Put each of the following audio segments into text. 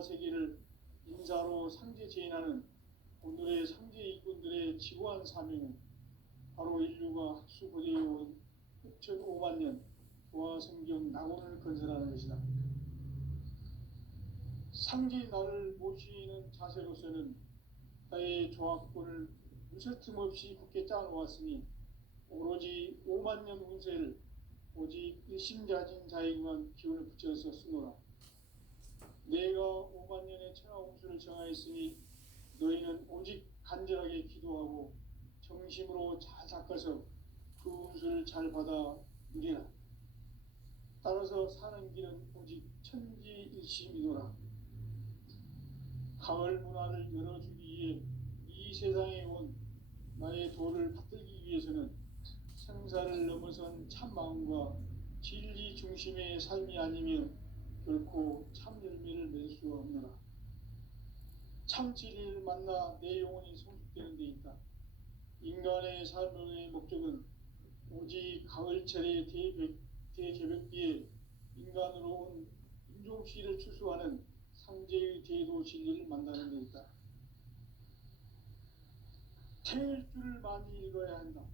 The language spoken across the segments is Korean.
인간과 세계를 인사로 상제 제인하는 오늘의 상제 일꾼들의 지구한 사명은 바로 인류가 학수고대해온 6,500만 년 도화성경 낙원을 건설하는 것이다. 상제 나를 모시는 자세로서는 나의 조합권을 무설틈 없이 굳게 짜놓았으니 오로지 5만 년 운세를 오직 일심자진 자에게만 기운을 붙여서 쓰노라. 내가 5만 년의 천하운수를 정하였으니 너희는 오직 간절하게 기도하고 정심으로 잘 닦아서 그 운수를 잘 받아 누리라. 따라서 사는 길은 오직 천지일심이노라. 가을 문화를 열어주기 위해 이 세상에 온 나의 도를 받들기 위해서는 생사를 넘어선 참 마음과 진리 중심의 삶이 아니면 결코 참 열매를 맺을 수가 없노라. 참 진리를 만나 내 영혼이 성숙되는 데 있다. 인간의 삶의 목적은 오직 가을철의 대개벽비에 인간으로 온 인종시를 추수하는 상제의 대도 진리를 만나는 데 있다. 태일주를 많이 읽어야 한다.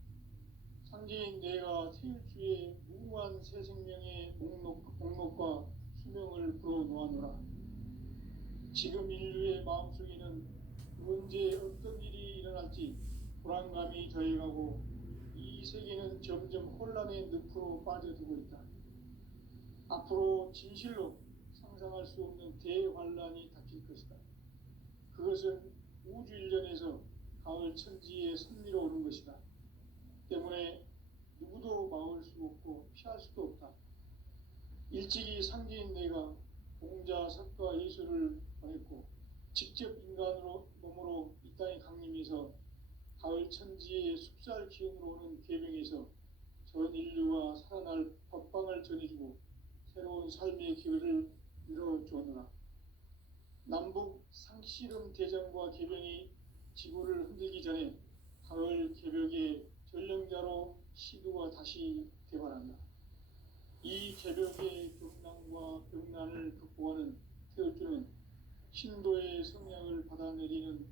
상제인 내가 태일주의 무궁한 새 생명의 목록과 수명을 불어놓아노라. 지금 인류의 마음속에는 언제 어떤 일이 일어날지 불안감이 더해가고 이 세계는 점점 혼란의 늪으로 빠져들고 있다. 앞으로 진실로 상상할 수 없는 대환란이 닥칠 것이다. 그것은 우주 일련에서 가을 천지에 선미로 오는 것이다. 때문에 누구도 막을 수 없고 피할 수도 없다. 일찍이 상제인 내가 공자, 석가, 예수를 보냈고 직접 인간으로 몸으로 이 땅에 강림해서 가을 천지의 숲살 기운으로 오는 계명에서 전 인류가 살아날 법방을 전해주고 새로운 삶의 기회를 열어주었노라. 남북 상씨름 대전과 계명이 지구를 흔들기 전에 가을 개벽의 전령자로 시두가 다시 개발한다. 이 개벽의 경난과 병난을 극복하는 태울주는 신도의 성령을 받아내리는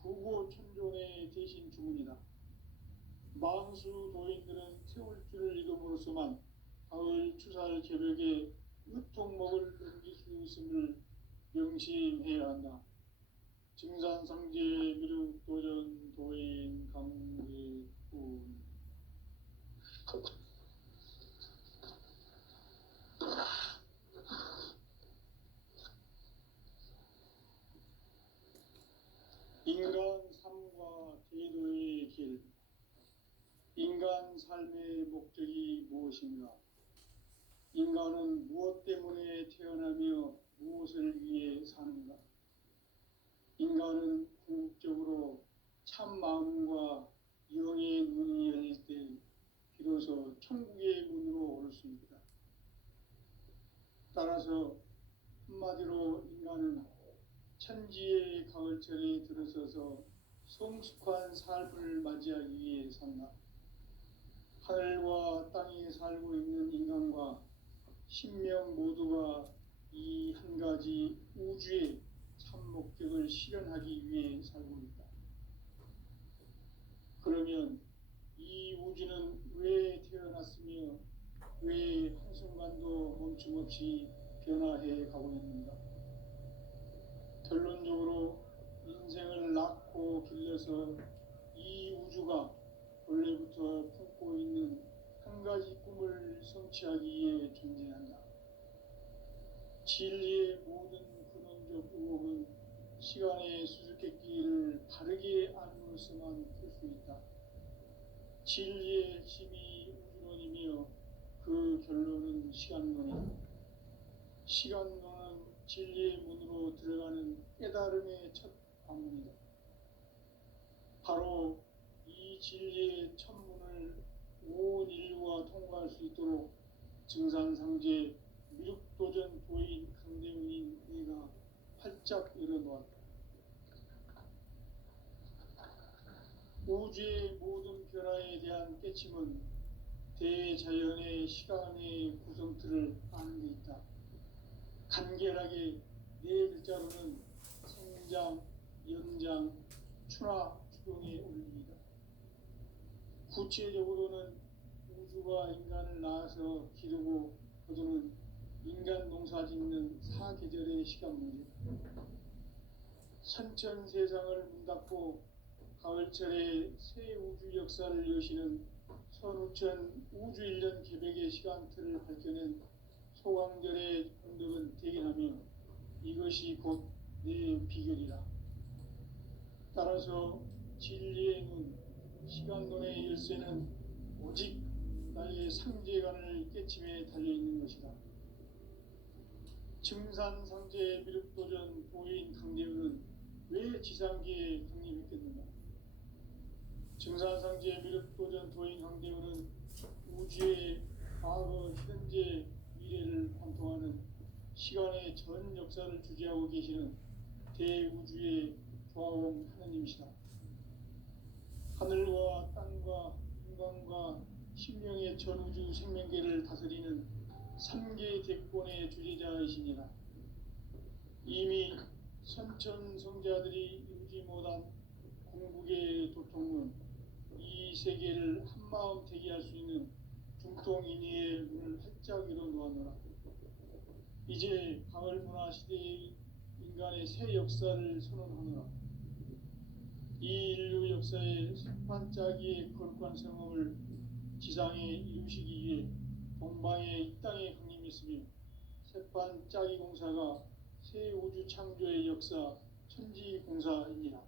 부고천존의 대신 주문이다. 망수 도인들은 태울주를 읽음으로써만 가을 추살 개벽의 으통목을 넘길 수 있음을 명심해야 한다. 증산상제 미륵도전 도인 강대군 인간 삶과 제도의 길. 인간 삶의 목적이 무엇인가? 인간은 무엇 때문에 태어나며 무엇을 위해 사는가? 인간은 궁극적으로 참 마음과 영의 문이 열릴 때 비로소 천국의 문으로 올 수 있다. 따라서 한마디로 인간은 천지의 가을철에 들어서서 성숙한 삶을 맞이하기 위해 산다. 하늘과 땅에 살고 있는 인간과 신명 모두가 이 한 가지 우주의 참 목적을 실현하기 위해 살고 있다. 그러면 이 우주는 왜 태어났으며 왜 한순간도 멈춤없이 변화해 가고 있는가? 결론적으로 인생을 낳고 길러서 이 우주가 원래부터 품고 있는 한 가지 꿈을 성취하기 위해 존재한다. 진리의 모든 근원적 의혹은 시간의 수수께끼를 바르게 알므로서만 풀 수 있다. 진리의 핵심이 우주론이며 그 결론은 시간론이다. 시간론은 진리의 문으로 들어가는 깨달음의 첫 관문이다. 바로 이 진리의 첫 문을 온 인류가 통과할 수 있도록 증산상제 미륵도전 도인 강대문인 내가 활짝 열어놓았다. 우주의 모든 변화에 대한 깨침은 대자연의 시간의 구성틀을 아는 데 있다. 간결하게 내 일자로는 생장, 연장, 추나 추동에 올립니다. 구체적으로는 우주가 인간을 낳아서 기르고 거두는 인간 농사 짓는 사계절의 시간 문제, 선천 세상을 문 닫고 가을철에 새 우주 역사를 여시는 선우천 우주 1년 계백의 시간틀을 밝혀낸 소강절의 언덕은 대견하며 이것이 곧 내 비결이라. 따라서 진리의 눈, 시간론의 열쇠는 오직 나의 상제관을 깨침에 달려있는 것이다. 증산상제 미륵도전 도인 강대우는 왜 지상계에 강림했겠는가? 증산상제 미륵도전 도인 강대우는 우주의 과거, 현재, 미래를 관통하는 시간의 전 역사를 주재하고 계시는 대우주의 조화원 하느님이시다. 하늘과 땅과 인간과 신명의 전우주 생명계를 다스리는 3개 대권의 주재자이시니라. 이미 선천성자들이 이루지 못한 궁극의 도통은 이 세계를 한마음 대기할 수 있는 중통인의의 문을 활짝 열어놓았노라. 이제 가을 문화 시대의 인간의 새 역사를 선언하노라. 이 인류 역사의 반짝이의 거룩한 성업을 지상에 이루시기 위해 동방의 이 땅에 강림했으며 새반짝이 공사가 새 우주 창조의 역사 천지공사입니다.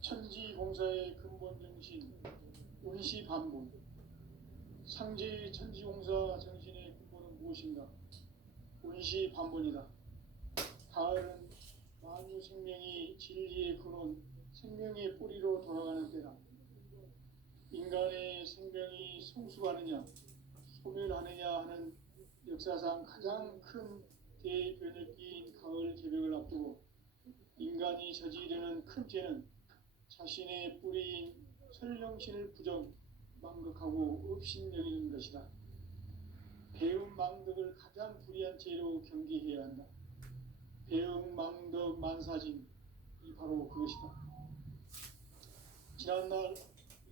천지공사의 근본 정신 운시반본, 상제의 천지공사 정신의 근본은 무엇인가? 운시반본이다. 가을은 만유 생명이 진리의 근원, 생명의 뿌리로 돌아가는 때다. 인간의 생명이 성숙하느냐, 소멸하느냐 하는 역사상 가장 큰 대변혁기인 가을 개벽을 앞두고 인간이 저지르는 큰 죄는 자신의 뿌리인 설령신을 부정, 망극하고 업신여기는 것이다. 배움 망덕을 가장 불의한 죄로 경계해야 한다. 배움 망덕 만사진, 이 바로 그것이다. 지난날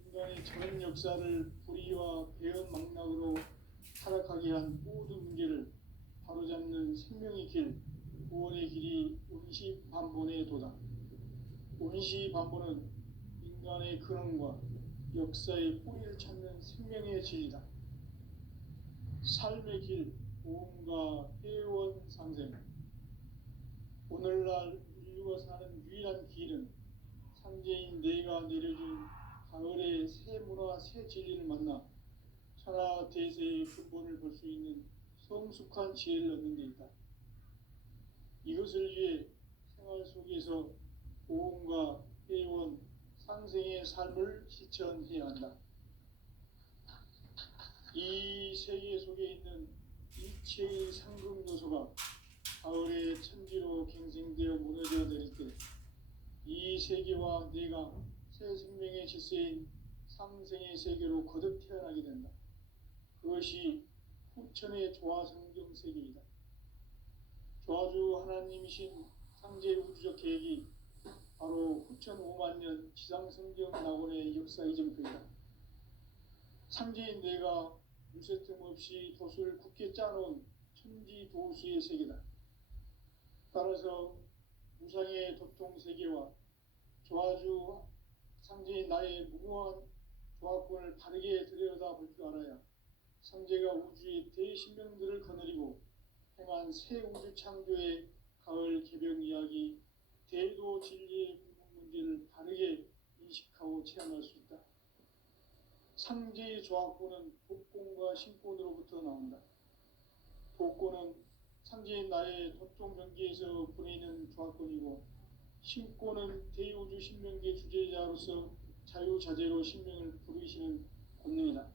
인간의 전 역사를 불의와 배움 망락으로 타락하게 한 모든 문제를 바로잡는 생명의 길, 구원의 길이 운시반본의 도다. 운시반본은 인간의 근원과 역사의 뿌리를 찾는 생명의 진리다. 삶의 길, 보험과 회원 상생. 오늘날 인류가 사는 유일한 길은 상제인 내가 내려준 가을의 새 문화, 새 진리를 만나 천하 대세의 근본을 볼 수 있는 성숙한 지혜를 얻는 데 있다. 이것을 위해 생활 속에서 보험과 회원, 상생의 삶을 실천해야 한다. 이 세계 속에 있는 이체의 상급 요소가 가을의 천지로 갱생되어 무너져 내릴 때 이 세계와 내가 새 생명의 질서인 상생의 세계로 거듭 태어나게 된다. 그것이 후천의 조화성경 세계이다. 조화주 하나님이신 상제 우주적 계획이 바로 후천 5만 년 지상성경 낙원의 역사 이정표이다. 상제인 내가 유세틈 없이 도수를 굳게 짜놓은 천지도수의 세계다. 따라서 무상의 도통세계와 조화주 상제인 나의 무모한 조화권을 바르게 들여다볼 줄 알아야 상제가 우주의 대신명들을 거느리고 행한 새 우주 창조의 가을 개벽 이야기, 대도 진리의 궁극 문제를 바르게 인식하고 체험할 수 있다. 상제의 조화권은 독권과 신권으로부터 나온다. 독권은 상제인 나의 도통 경계에서 보내는 조화권이고, 신권은 대우주 신명계 주제자로서 자유자재로 신명을 부르시는 권능이다.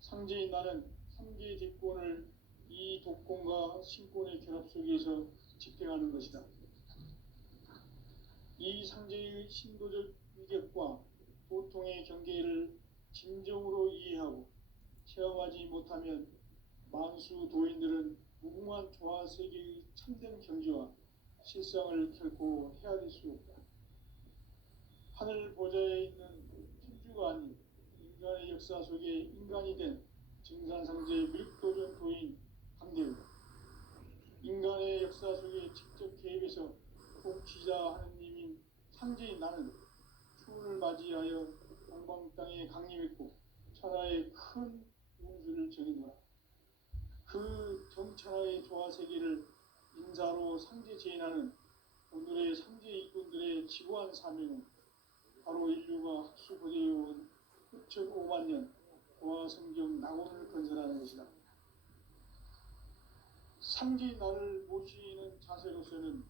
상제인 나는 3개의 대권을 이 독권과 신권의 결합 속에서 집행하는 것이다. 이 상제의 신도적 위격과 도통의 경계를 진정으로 이해하고 체험하지 못하면 만수 도인들은 무궁한 조화 세계의 참된 경지와 실상을 결코 헤아릴 수 없다. 하늘 보좌에 있는 천주가 아닌 인간의 역사 속에 인간이 된 증산상제의 밀도전 도인 강대우, 인간의 역사 속에 직접 개입해서 통치자 하느님인 상제인 나는 추운을 맞이하여 동방 땅에 강림했고 천하의 큰 운수를 정해놓아 그 정천하의 조화 세계를 인사로 상제 제인하는 오늘의 상제 일꾼들의 지구한 사명은 바로 인류가 학수고대해온 흑천 5만 년 조화 성경 낙원을 건설하는 것이다. 상제인 나를 모시는 자세로서는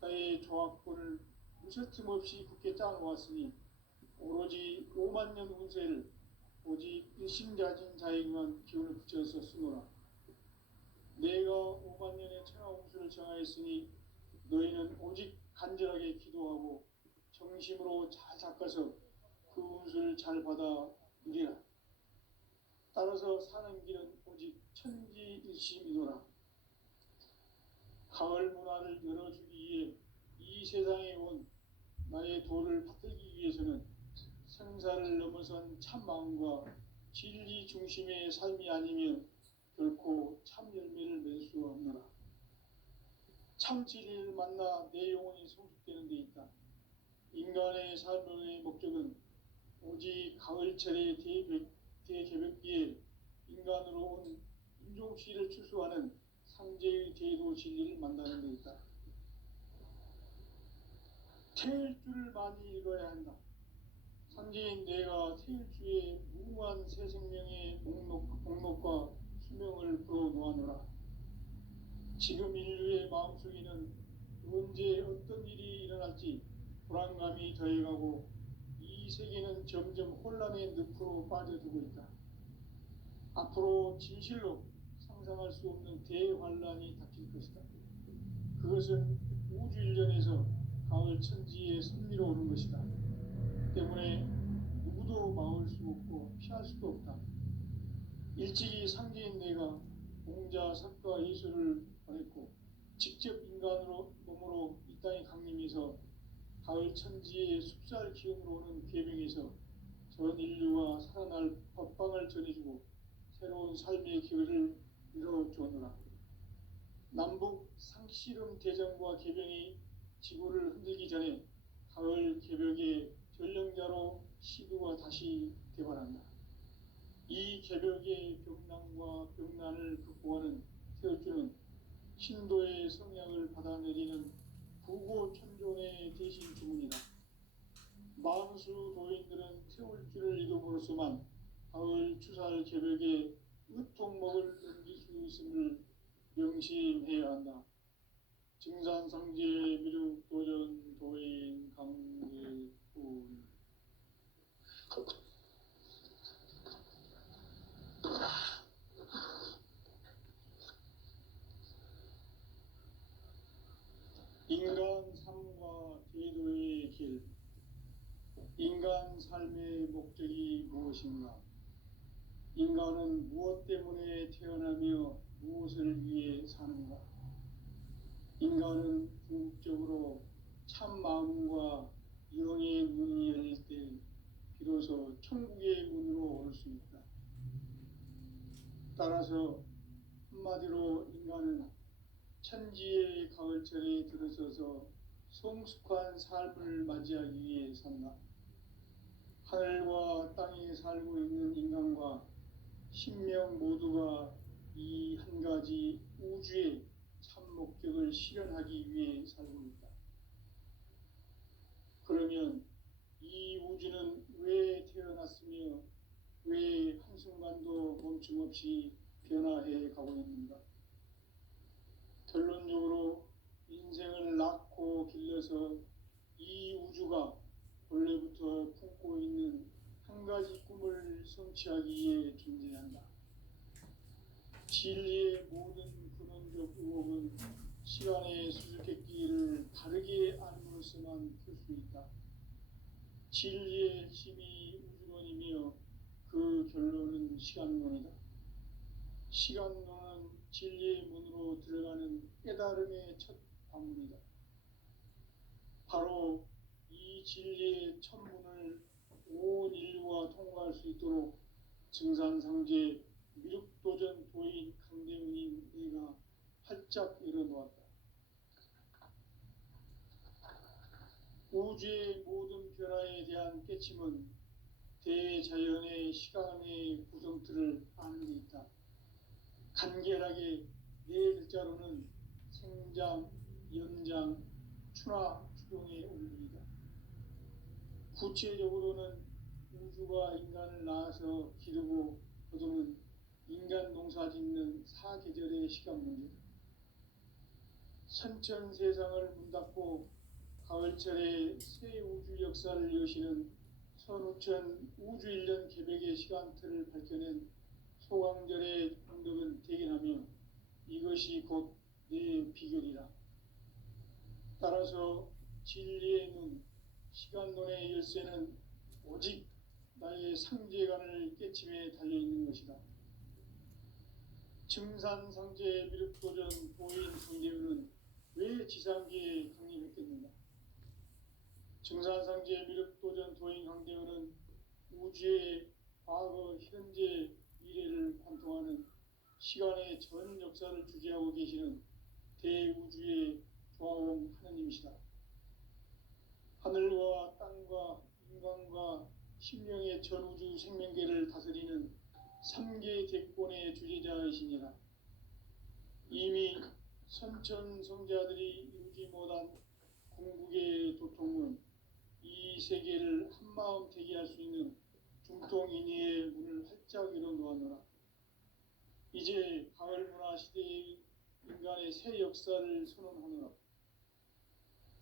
나의 조화권을 무쇠틈 없이 굳게 짜놓았으니 오로지 5만 년 운세를 오직 일심자진 자에게만 기운을 붙여서 쓰노라. 내가 5만 년의 천하 운수를 정하였으니 너희는 오직 간절하게 기도하고 정심으로 잘 닦아서 그 운수를 잘 받아 누리라. 따라서 사는 길은 오직 천지일심이노라. 가을 문화를 열어주기 위해 이 세상에 온 나의 도를 받들기 위해서는 생사를 넘어선 참 마음과 진리 중심의 삶이 아니면 결코 참 열매를 맺을 수 없노라. 참 진리를 만나 내 영혼이 성숙되는 데 있다. 인간의 삶의 목적은 오직 가을철의 대개벽기에 인간으로 온 인종시를 추수하는 상제의 대도 진리를 만나는 데 있다. 태일주를 많이 읽어야 한다. 상제인 내가 태일주의 무궁한 새 생명의 목록과 수명을 풀어놓아노라. 지금 인류의 마음속에는 언제 어떤 일이 일어날지 불안감이 더해가고 이 세계는 점점 혼란의 늪으로 빠져들고 있다. 앞으로 진실로 상상할 수 없는 대환란이 닥칠 것이다. 그것은 우주 일련에서 가을 천지의 섭리로 오는 것이다. 때문에 누구도 막을 수 없고 피할 수도 없다. 일찍이 상제인 내가 공자, 석가, 예수를 보냈고 직접 인간으로 몸으로 이 땅에 강림해서 가을 천지의 숲살 기운으로 오는 계명에서 전 인류가 살아날 법방을 전해주고 새로운 삶의 기회를 이뤄주노라. 남북 상씨름 대전과 개병이 지구를 흔들기 전에 가을 개벽의 전령자로 시두가 다시 대발한다. 이 개벽의 병난과 병난을 극복하는 태울주는 신도의 성향을 받아내리는 부고천존의 대신 주문이다. 만수 도인들은 태울주를 이름으로서만 가을 추살 개벽의 으통목을 넘길 수 있음을 명심해야 한다. 증산상제 미륵도전 도인 강대훈. 인간 삶과 제도의 길. 인간 삶의 목적이 무엇인가? 인간은 무엇 때문에 태어나며 무엇을 위해 사는가? 인간은 궁극적으로 참 마음과 영의 문이 열릴 때 비로소 천국의 문으로 올 수 있다. 따라서 한마디로 인간은 천지의 가을철에 들어서서 성숙한 삶을 맞이하기 위해 산다. 하늘과 땅에 살고 있는 인간과 신명 모두가 이 한 가지 우주의 참 목적을 실현하기 위해 살고 있다. 그러면 이 우주는 왜 태어났으며 왜 한순간도 멈춤없이 변화해 가고 있는가? 결론적으로 인생을 낳고 길러서 이 우주가 원래부터 품고 있는 한 가지 꿈을 성취하기 위해 존재한다. 진리의 모든 근원적 의혹은 시간의 수수께끼를 바르게 알므로서만 풀 수 있다. 진리의 핵심이 우주론이며 그 결론은 시간론이다. 시간론은 진리의 문으로 들어가는 깨달음의 첫 방문이다. 바로 이 진리의 첫 문을 온 인류가 통과할 수 있도록 증산상제 미륵도전 도인 강대문인 내가 활짝 열어놓았다. 우주의 모든 변화에 대한 깨침은 대자연의 시간의 구성틀을 아는 데 있다. 간결하게 네 글자로는 생장, 연장, 추나 추동의 원리이다. 구체적으로는 우주가 인간을 낳아서 기르고 거두는 인간 농사 짓는 사계절의 시간 문제다. 선천 세상을 문닫고 가을철에 새 우주 역사를 여시는 선우천 우주 1년 개백의 시간틀을 밝혀낸 소강절의 공덕은 대견하며 이것이 곧 내 비결이라. 따라서 진리의 문, 시간론의 열쇠는 오직 나의 상제관을 깨침에 달려있는 것이다. 증산상제 미륵도전 도인 강대훈은 왜 지상계에 강림했겠는가? 증산상제 미륵도전 도인 강대훈은 우주의 과거, 현재, 미래를 관통하는 시간의 전 역사를 주재하고 계시는 대우주의 조화원 하느님이시다. 하늘과 땅과 인간과 심령의 전우주 생명계를 다스리는 3계 대권의 주재자이시니라. 이미 선천성자들이 이루지 못한 궁극의 도통은 이 세계를 한마음 되게 할 수 있는 중통인의의 문을 활짝 열어놓았노라. 이제 가을문화 시대의 인간의 새 역사를 선언하노라.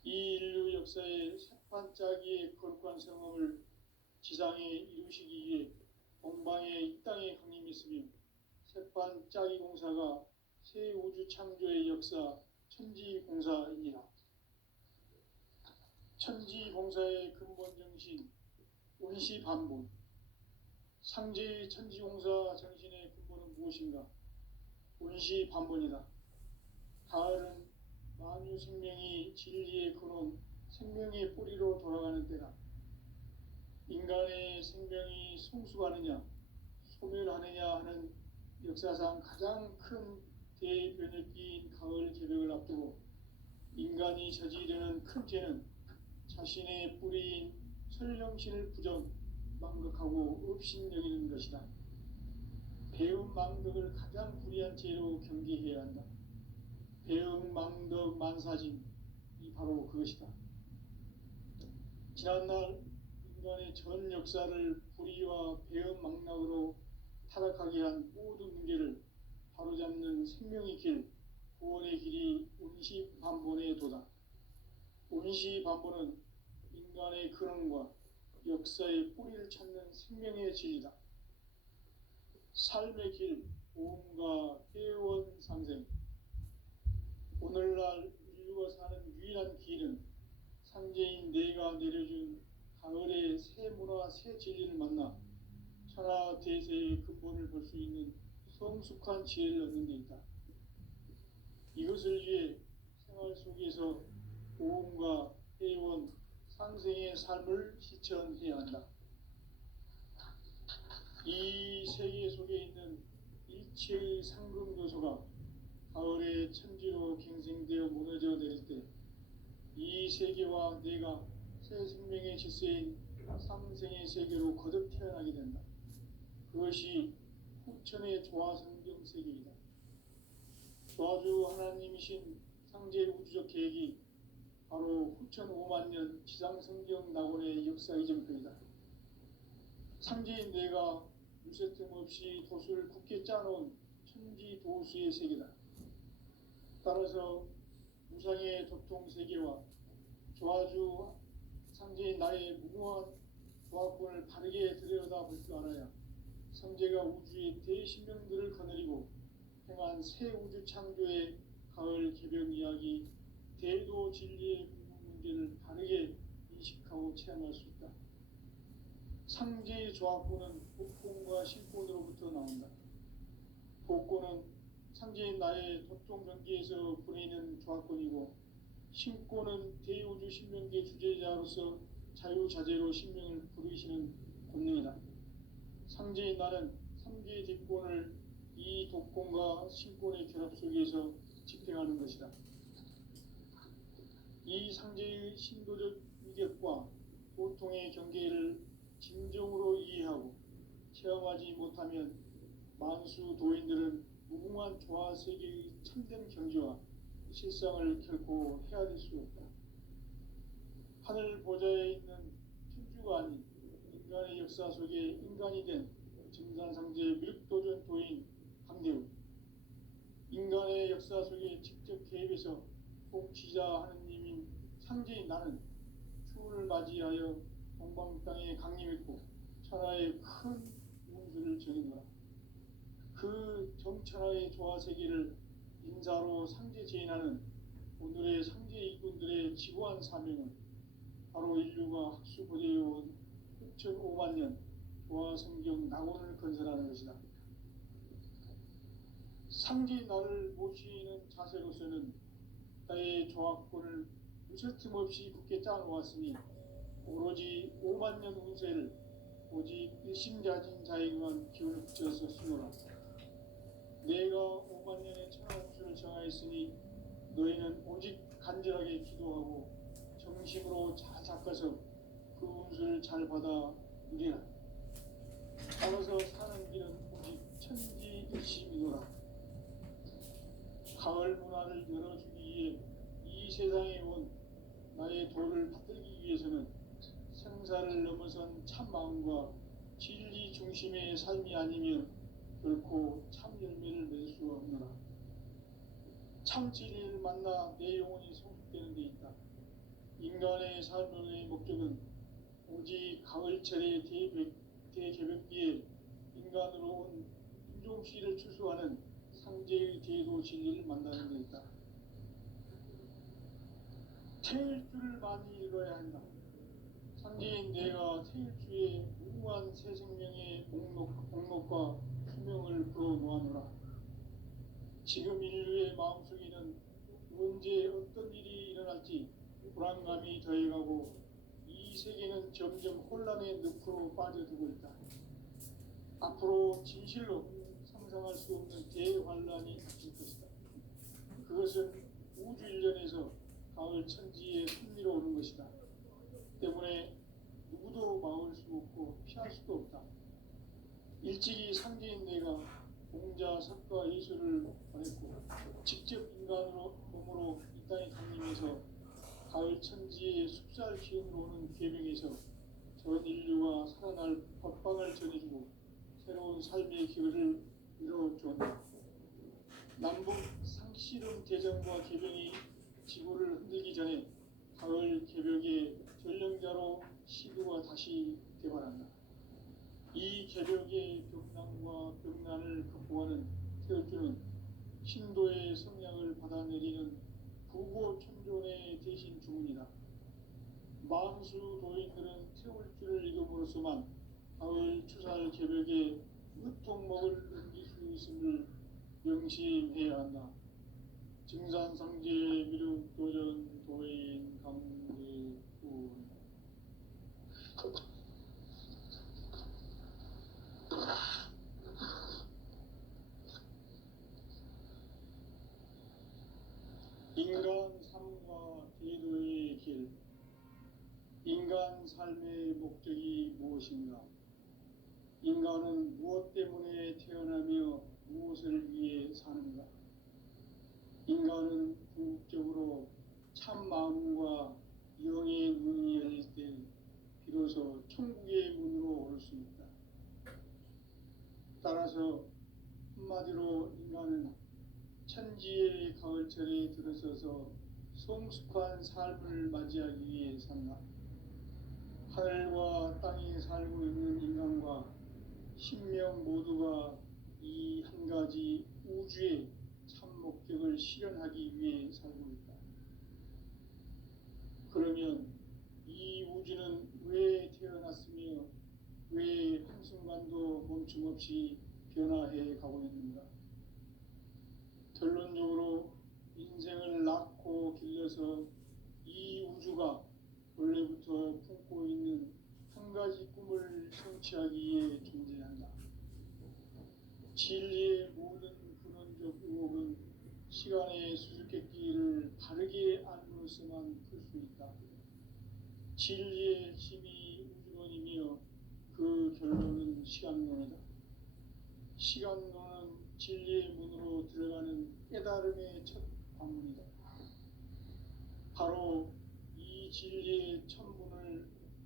이 인류 역사의 새반짝이의 거룩한 성업을 지상에 이루시기 위해 동방에 이 땅에 강림했으며 새반짝이 공사가 새 우주 창조의 역사 천지공사이니라. 천지공사의 근본 정신 운시반본. 상제의 천지공사 정신의 근본은 무엇인가? 운시반본이다. 가을은 만유 생명이 진리의 근원, 생명의 뿌리로 돌아가는 때다. 인간의 생명이 성숙하느냐, 소멸하느냐 하는 역사상 가장 큰 대변혁기인 가을 개벽을 앞두고 인간이 저지르는 큰 죄는 자신의 뿌리인 설령신을 부정, 망극하고 업신여기는 것이다. 배움 망덕을 가장 불의한 죄로 경계해야 한다. 배움 망덕 만사짐이 바로 그것이다. 지난날 인간의 전 역사를 불의와 배움 망락으로 타락하게 한 모든 문제를 바로잡는 생명의 길, 구원의 길이 운시반본의 도다. 운시반본은 인간의 근원과 역사의 뿌리를 찾는 생명의 진리다. 삶의 길, 오음과 회원 상생. 오늘날 인류가 사는 유일한 길은 상제인 내가 내려준 가을의 새 문화, 새 진리를 만나 천하 대세의 근본을 볼 수 있는 성숙한 지혜를 얻는 데 있다. 이것을 위해 생활 속에서 오음과 회원, 상생의 삶을 실천해야 한다. 이 세계 속에 있는 일체의 상금 요소가 가을의 천지로 갱생되어 무너져 내릴 때 이 세계와 내가 새 생명의 질서인 상생의 세계로 거듭 태어나게 된다. 그것이 후천의 조화성경 세계이다. 조화주 하나님이신 상제 우주적 계획이 바로 후천 5만 년 지상성경 낙원의 역사 이전표이다. 상제인 내가 유세 틈 없이 도수를 굳게 짜놓은 천지 도수의 세계다. 따라서 무상의 도통 세계와 조화주 상제인 나의 무모한 조화권을 바르게 들여다볼 줄 알아야 상제가 우주의 대신명들을 거느리고 행한 새 우주 창조의 가을 개벽 이야기, 대도 진리의 궁극 문제를 바르게 인식하고 체험할 수 있다. 상제의 조화권은 복권과 실권으로부터 나온다. 복권은 상제인 나의 도통 경계에서 보내는 조합권이고 신권은 대우주 신명계 주제자로서 자유자재로 신명을 부르시는 권능이다. 상제인 나는 3개 대권을 이 독권과 신권의 결합 속에서 집행하는 것이다. 이 상제의 신도적 위격과 보통의 경계를 진정으로 이해하고 체험하지 못하면 만수 도인들은 무궁한 조화세계의 참된 경지와 실상을 결코 헤아릴 수 없다. 하늘 보좌에 있는 천주가 아닌 인간의 역사 속에 인간이 된 증산상제 밀도전 도인 강대우, 인간의 역사 속에 직접 개입해서 통치자 하느님인 상제인 나는 추운을 맞이하여 동방 땅에 강림했고 천하의 큰 운수를 정해노라. 그 정천하의 조화세계를 인사로 상제 제인하는 오늘의 상제 이군들의 지고한 사명은 바로 인류가 학수고대해온 6,500만 년 조화성경 낙원을 건설하는 것이다. 상제 나를 모시는 자세로서는 나의 조합권을 무쇠 틈 없이 굳게 짜놓았으니 오로지 5만 년 운세를 오직 일심자진 자에게만 기운을 붙여서 쓰노라. 내가 5만 년의 천하운수를 정하였으니 너희는 오직 간절하게 기도하고 정심으로 잘 닦아서 그 운수를 잘 받아 누리라. 따라서 사는 길은 오직 천지일심이노라. 가을 문화를 열어주기 위해 이 세상에 온 나의 도를 받들기 위해서는 생사를 넘어선 참 마음과 진리 중심의 삶이 아니면 결코 참 열매를 맺을 수 없노라. 참 진리를 만나 내 영혼이 성숙되는 데 있다. 인간의 삶의 목적은 오직 가을철의 대개벽기에 인간으로 온 인종씨를 추수하는 상제의 대도 진리를 만나는 데 있다. 태일주를 많이 읽어야 한다. 상제인 내가 태일주의 무궁한 새 생명의 목록과 수명을 불어놓아노라. 지금 인류의 마음속에는 언제 어떤 일이 일어날지 불안감이 더해가고 이 세계는 점점 혼란의 늪으로 빠져들고 있다. 앞으로 진실로 상상할 수 없는 대환란이 닥칠 것이다. 그것은 우주 일련에서 가을 천지에 승리로 오는 것이다. 때문에 누구도 막을 수 없고 피할 수도 없다. 일찍이 상제인 내가 공자, 석가, 예수를 보냈고 직접 인간으로 몸으로 이 땅에 강림해서 가을 천지의 숲살 기운으로 오는 계명에서 전 인류가 살아날 법방을 전해주고 새로운 삶의 기회를 이뤄주었다. 남북 상씨름 대전과 개병이 지구를 흔들기 전에 가을 개벽의 전령자로 시도가 다시 개발한다. 이 개벽의 벽난과 벽난을 극복하는 태울주는 신도의 성량을 받아내리는 부고천존의 대신 주문이다. 만수 도인들은 태울주를 읽음으로써만 가을 추살 개벽에 으통목을 넘길 수 있음을 명심해야 한다. 증산상제 미륵도전 도인 강대훈. 인간 삶과 제도의 길. 인간 삶의 목적이 무엇인가? 인간은 무엇 때문에 태어나며 무엇을 위해 사는가? 인간은 궁극적으로 참 마음과 영의 문이 열릴 때 비로소 천국의 문으로 오를 수 있다. 따라서 한마디로 인간은 천지의 가을철에 들어서서 성숙한 삶을 맞이하기 위해 산다. 하늘과 땅에 살고 있는 인간과 신명 모두가 이 한 가지 우주의 참 목적을 실현하기 위해 살고 있다. 그러면 이 우주는 왜 태어났으며 왜 한순간도 멈춤없이 변화해 가고 있는가? 이로서만 클 수 있다. 진리의 힘이 우주론이며 그 결론은 시간론이다. 시간론은 진리의 문으로 들어가는 깨달음의 첫 관문이다. 바로 이 진리의 천문을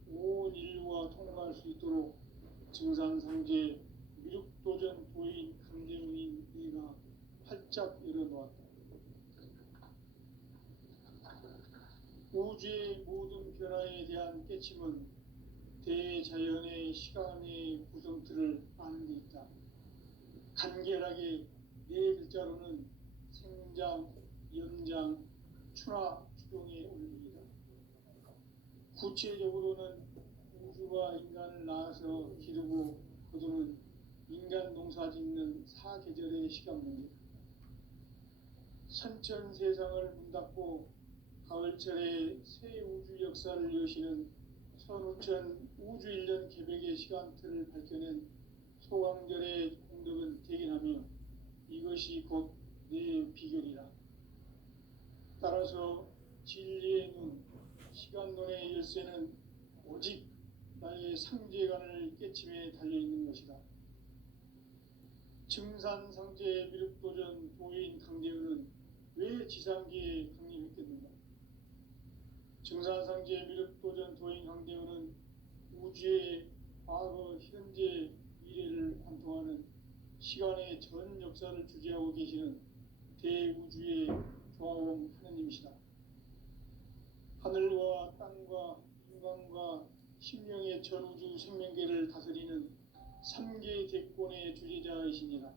온 인류가 통과할 수 있도록 증산상제 미륵도전 도인 강대문인 네가 활짝 열어놓았다. 우주의 모든 변화에 대한 깨침은 대자연의 시간의 구성틀을 아는 데 있다. 간결하게 네 글자로는 생장, 연장, 추나 추동의 원리이다. 구체적으로는 우주가 인간을 낳아서 기르고 거두는 인간 농사 짓는 사계절의 시간 문제다. 선천 세상을 문닫고 가을철에 새 우주 역사를 여시는 선우천 우주 1년 개백의 시간틀을 밝혀낸 소강절의 공덕은 대견하며 이것이 곧 내 비결이라. 따라서 진리의 눈, 시간론의 열쇠는 오직 나의 상제관을 깨침에 달려있는 것이다. 증산상제 미륵도전 도인 강대현은 왜 지상계에 강림했겠는가? 증산상제 미륵도전 도인 강대현은 우주의 과거, 현재, 미래를 관통하는 시간의 전 역사를 주재하고 계시는 대우주의 조화원 하느님이시다. 하늘과 땅과 인간과 신명의 전우주 생명계를 다스리는 3계 대권의 주재자이시니라.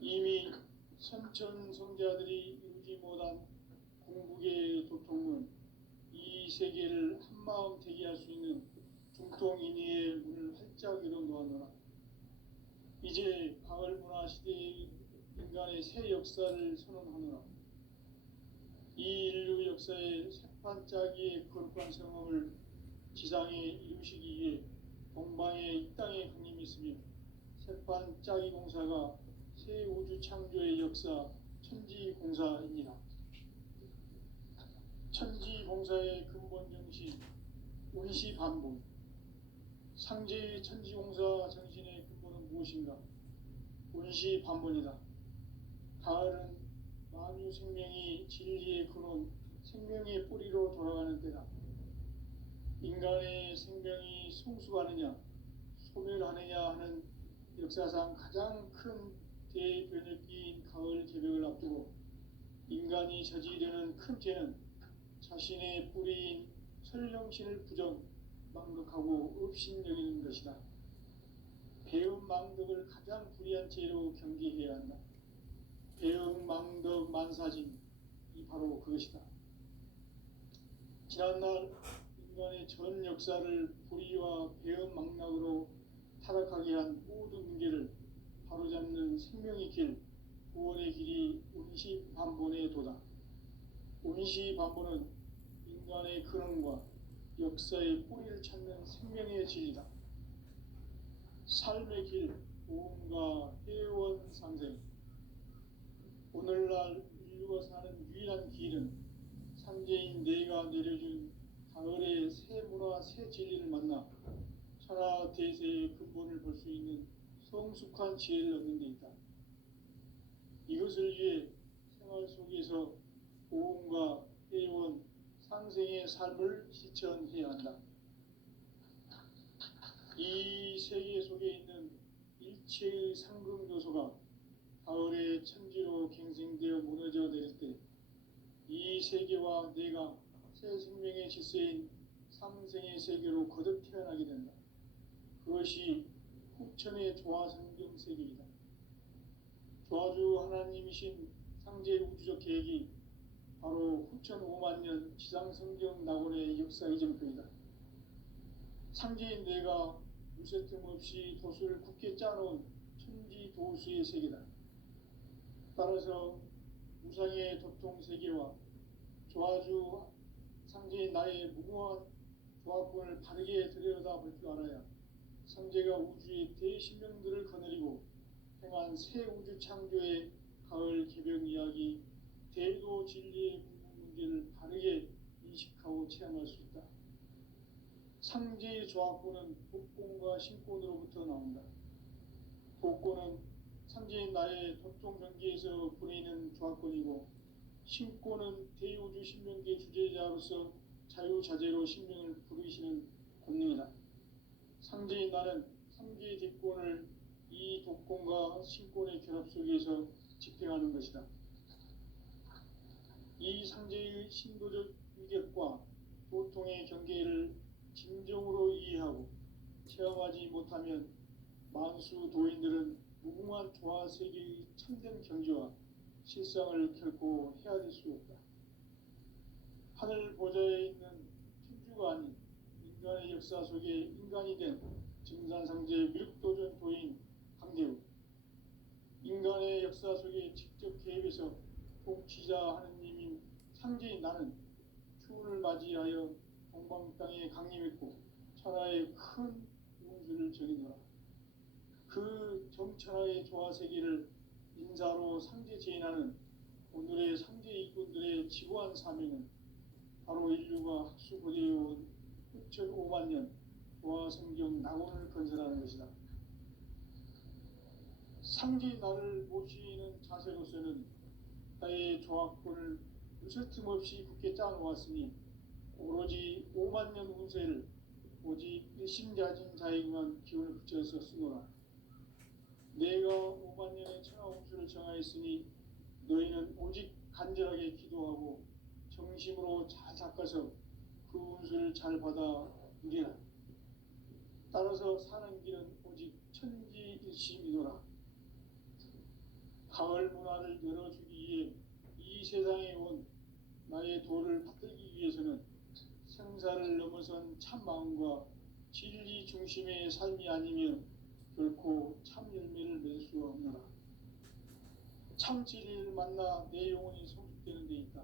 이미 선천성자들이 이루지 못한 공국의 도통은 이 세계를 한마음 되게 할 수 있는 중통인의의 문을 활짝 열어놓았노라. 이제 가을문화 시대의 인간의 새 역사를 선언하노라. 이 인류 역사의 새판짜기의 거룩한 성험을 지상에 이루시기 위해 동방의 이 땅에 강림이 있으며 새판짜기 공사가 새 우주 창조의 역사 천지공사입니다. 천지공사의 근본 정신 운시반복. 상제의 천지공사 정신의 근본은 무엇인가? 운시반복이다. 가을은 만유 생명이 진리의 근원, 생명의 뿌리로 돌아가는 때다. 인간의 생명이 성숙하느냐, 소멸하느냐 하는 역사상 가장 큰 대변혁기인 가을 개벽을 앞두고 인간이 저지르는 큰 죄는 자신의 뿌리인 설령신을 부정, 망덕하고 업신여기는 것이다. 배움 망덕을 가장 불의한 죄로 경계해야 한다. 배움 망덕 만사진이 바로 그것이다. 지난날 인간의 전 역사를 불의와 배움 망락으로 타락하게 한 모든 문제를 바로잡는 생명의 길, 구원의 길이 운시반본의 도다. 운시반본은 인간의 근원과 역사의 뿌리를 찾는 생명의 진리다. 삶의 길, 보험과 회원 상생. 오늘날 인류가 사는 유일한 길은 상제인 내가 내려준 가을의 새 문화, 새 진리를 만나 천하 대세의 근본을 볼 수 있는 성숙한 지혜를 얻는 데 있다. 이것을 위해 생활 속에서 보험과 회원, 상생의 삶을 실천해야 한다. 이 세계 속에 있는 일체의 상금 요소가 가을의 천지로 갱생되어 무너져 내릴 때 이 세계와 내가 새 생명의 질서인 상생의 세계로 거듭 태어나게 된다. 그것이 후천의 조화성경 세계이다. 조화주 하나님이신 상제 우주적 계획이 바로 후천 5만 년 지상성경 낙원의 역사 이정표이다. 상제인 내가 무쇠 틈 없이 도수를 굳게 짜놓은 천지 도수의 세계다. 따라서 우상의 도통 세계와 조화주 상제인 나의 무모한 조화권을 바르게 들여다볼 줄 알아야 상제가 우주의 대신명들을 거느리고 행한 새 우주 창조의 가을 개벽 이야기, 대도 진리의 궁극 문제를 바르게 상제의 조합구는 독곤과 신곤으로부터 나온다. 독곤은 상제인 나의 독종 경계에서 보내는 조합권이고, 신곤은 대우주 신명계 주제자로서 자유자재로 신명을 부르시는 권능이다. 상제인 나는 상제의 대권을 이 독곤과 신곤의 결합 속에서 집행하는 것이다. 이 상제의 신도적 위격과 도통의 경계를 진정으로 이해하고 체험하지 못하면 만수 도인들은 무궁한 조화세계의 참된 경지와 실상을 결코 헤아릴 수 없다. 하늘 보좌에 있는 천주가 아닌 인간의 역사 속에 인간이 된 증산상제 미륵도전 도인 강대우, 인간의 역사 속에 직접 개입해서 통치자 하느님인 상제인 나는 추운을 맞이하여 동방 땅에 강림했고 천하의 큰 운수를 정해노라. 그 정천하의 조화세계를 인사로 상제 제인하는 오늘의 상제 일꾼들의 지고한 사명은 바로 인류가 학수고대해온 6,500만 년 조화성경 낙원을 건설하는 것이다. 상제인 나를 모시는 자세로서는 나의 조합권을 무설틈 없이 굳게 짜놓았으니 오로지 5만 년 운세를 오직 일심자진 자에게만 기운을 붙여서 쓰노라. 내가 5만 년의 천하 운수를 정하였으니 너희는 오직 간절하게 기도하고 정심으로 잘 닦아서 그 운수를 잘 받아 누리라. 따라서 사는 길은 오직 천지일심이노라. 가을 문화를 열어주기 위해 이 세상에 온 나의 도를 받들기 위해서는 생사를 넘어선 참 마음과 진리 중심의 삶이 아니면 결코 참 열매를 맺을 수 없노라. 참 진리를 만나 내 영혼이 성숙되는 데 있다.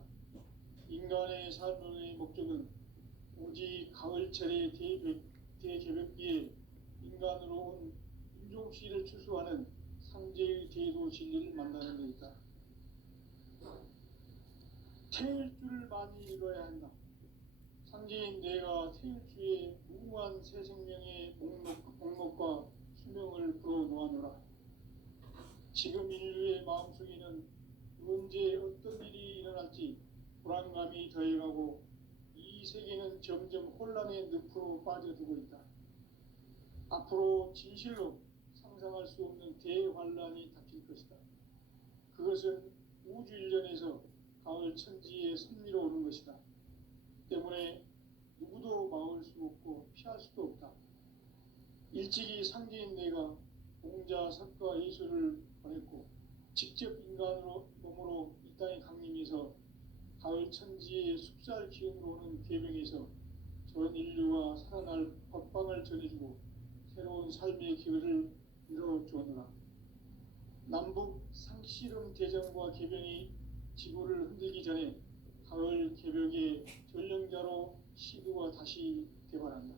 인간의 삶의 목적은 오직 가을철의 대개벽기에 인간으로 온 인종씨를 추수하는 상제의 대도 진리를 만나는 데 있다. 태일 줄을 많이 읽어야 한다. 상제인 내가 태일주의 무궁한 새 생명의 목록과 수명을 불어놓아노라. 지금 인류의 마음속에는 언제 어떤 일이 일어날지 불안감이 더해가고 이 세계는 점점 혼란의 늪으로 빠져들고 있다. 앞으로 진실로 상상할 수 없는 대환란이 닥칠 것이다. 그것은 우주 일련에서 가을 천지의 섭리로 오는 것이다. 때문에 누구도 막을 수 없고 피할 수도 없다. 일찍이 상제인 내가 공자, 석가, 예수를 보냈고 직접 인간으로 몸으로 이 땅에 강림해서 가을 천지의 숲살 기운으로 오는 계명에서 전 인류와 살아날 법방을 전해주고 새로운 삶의 기회를 이뤄주었노라. 남북 상씨름 대전과 개변이 지구를 흔들기 전에 가을 개벽의 전령자로 시도가 다시 개발한다.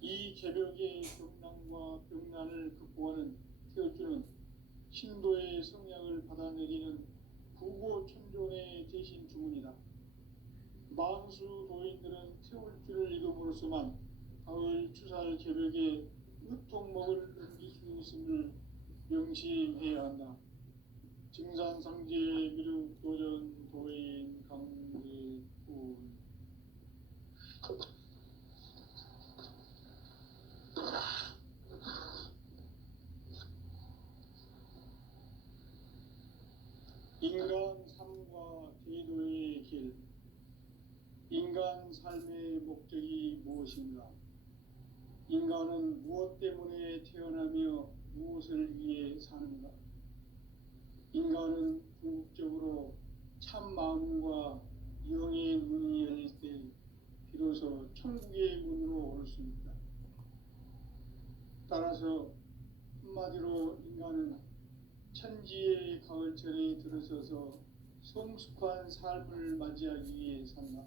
이 개벽의 경난과 병난을 극복하는 태울주는 신도의 성향을 받아내리는 구고천존의 대신 주문이다. 만수 도인들은 태울주를 읽음으로써만 가을 추살 개벽에 으통먹을 넘길 수 있음을 명심해야 한다. 증산상제 미륵도전 도인 강대군. 인간 삶과 대도의 길. 인간 삶의 목적이 무엇인가? 인간은 무엇 때문에 태어나며 무엇을 위해 사는가? 인간은 궁극적으로 참 마음과 영의 문이 열릴 때 비로소 천국의 문으로 올 수 있다. 따라서 한마디로 인간은 천지의 가을철에 들어서서 성숙한 삶을 맞이하기 위해 산다.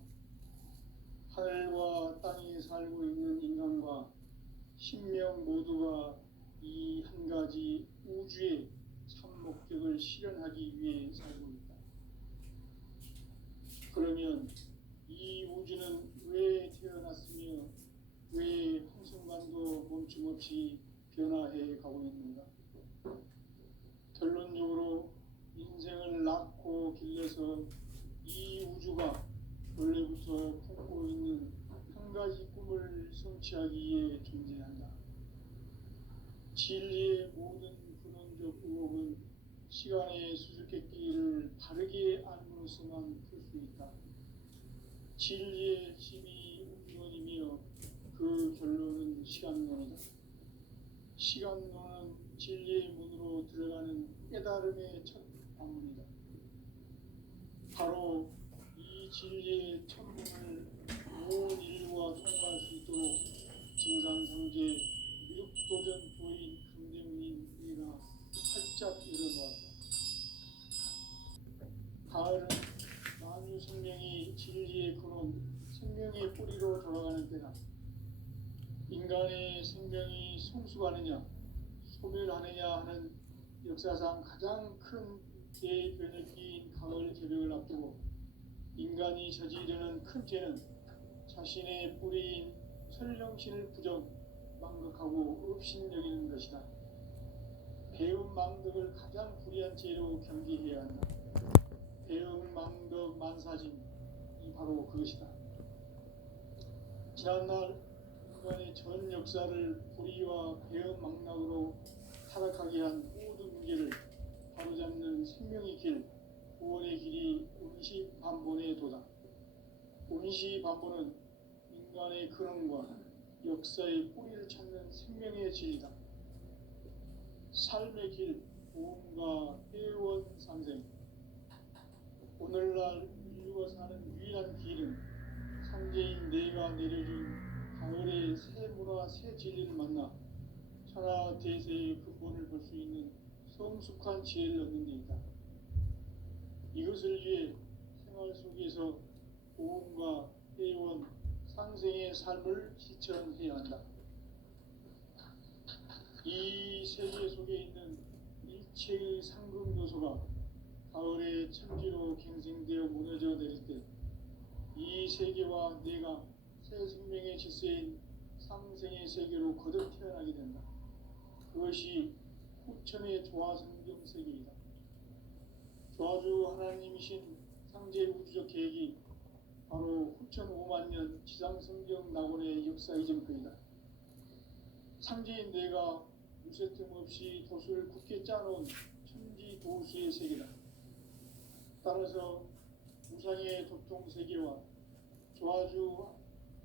하늘과 땅에 살고 있는 인간과 신명 모두가 이 한 가지 우주의 참 목적을 실현하기 위해 살고 있다. 그러면 이 우주는 왜 태어났으며 왜 변화해 가고 있는가? 결론적으로 인생을 낳고 길러서 이 우주가 원래부터 품고 있는 한 가지 꿈을 성취하기 위해 존재한다. 진리의 모든 근원적 의혹은 시간의 수수께끼를 바르게 알므로서만 풀 수 있다. 진리의 힘이 운론이며 그 결론은 시간론이다. 시간론은 진리의 문으로 들어가는 깨달음의 첫 방문이다. 바로 이 진리의 천문을 온 인류가 통과할 수 있도록 증산상제 미륵도전 도인 금dem인 이가 활짝 열어놓았다. 가을은 만유 생명이 진리의 근원, 생명의 뿌리로 돌아가는 때다. 인간의 생명이 성숙하느냐, 소멸하느냐 하는 역사상 가장 큰 대변혁기인 가을 개벽을 앞두고 인간이 저지르는 큰 죄는 자신의 뿌리인 설령신을 부정, 망극하고 업신여기는 것이다. 배움 망덕을 가장 불의한 죄로 경계해야 한다. 배움 망덕 만사진, 이 바로 그것이다. 지난날 인간의 전 역사를 불의와 배움 망락으로 타락하게 한 모든 문제를 바로잡는 생명의 길, 구원의 길이 운시반본에 도다. 운시반본은 인간의 근원과 역사의 뿌리를 찾는 생명의 진리다. 삶의 길, 보험과 회원 상생. 오늘날 인류가 사는 유일한 길은 상제인 내가 내려준 가을의 새 문화, 새 진리를 만나 천하 대세의 근본을 볼 수 있는 성숙한 지혜를 얻는 데 있다. 이것을 위해 생활 속에서 보험과 회원, 상생의 삶을 실천해야 한다. 이 세계 속에 있는 일체의 상급 요소가 가을의 천지로 갱생되어 무너져 내릴 때 이 세계와 내가 새 생명의 질서인 상생의 세계로 거듭 태어나게 된다. 그것이 후천의 조화성경 세계이다. 조화주 하나님이신 상제 우주적 계획이 바로 후천 5만 년 지상성경 낙원의 역사 이전거이다. 상제인 내가 무쇠 틈 없이 돛을 굳게 짜놓은 천지 도수의 세계다. 따라서 무상의 도통 세계와 조화주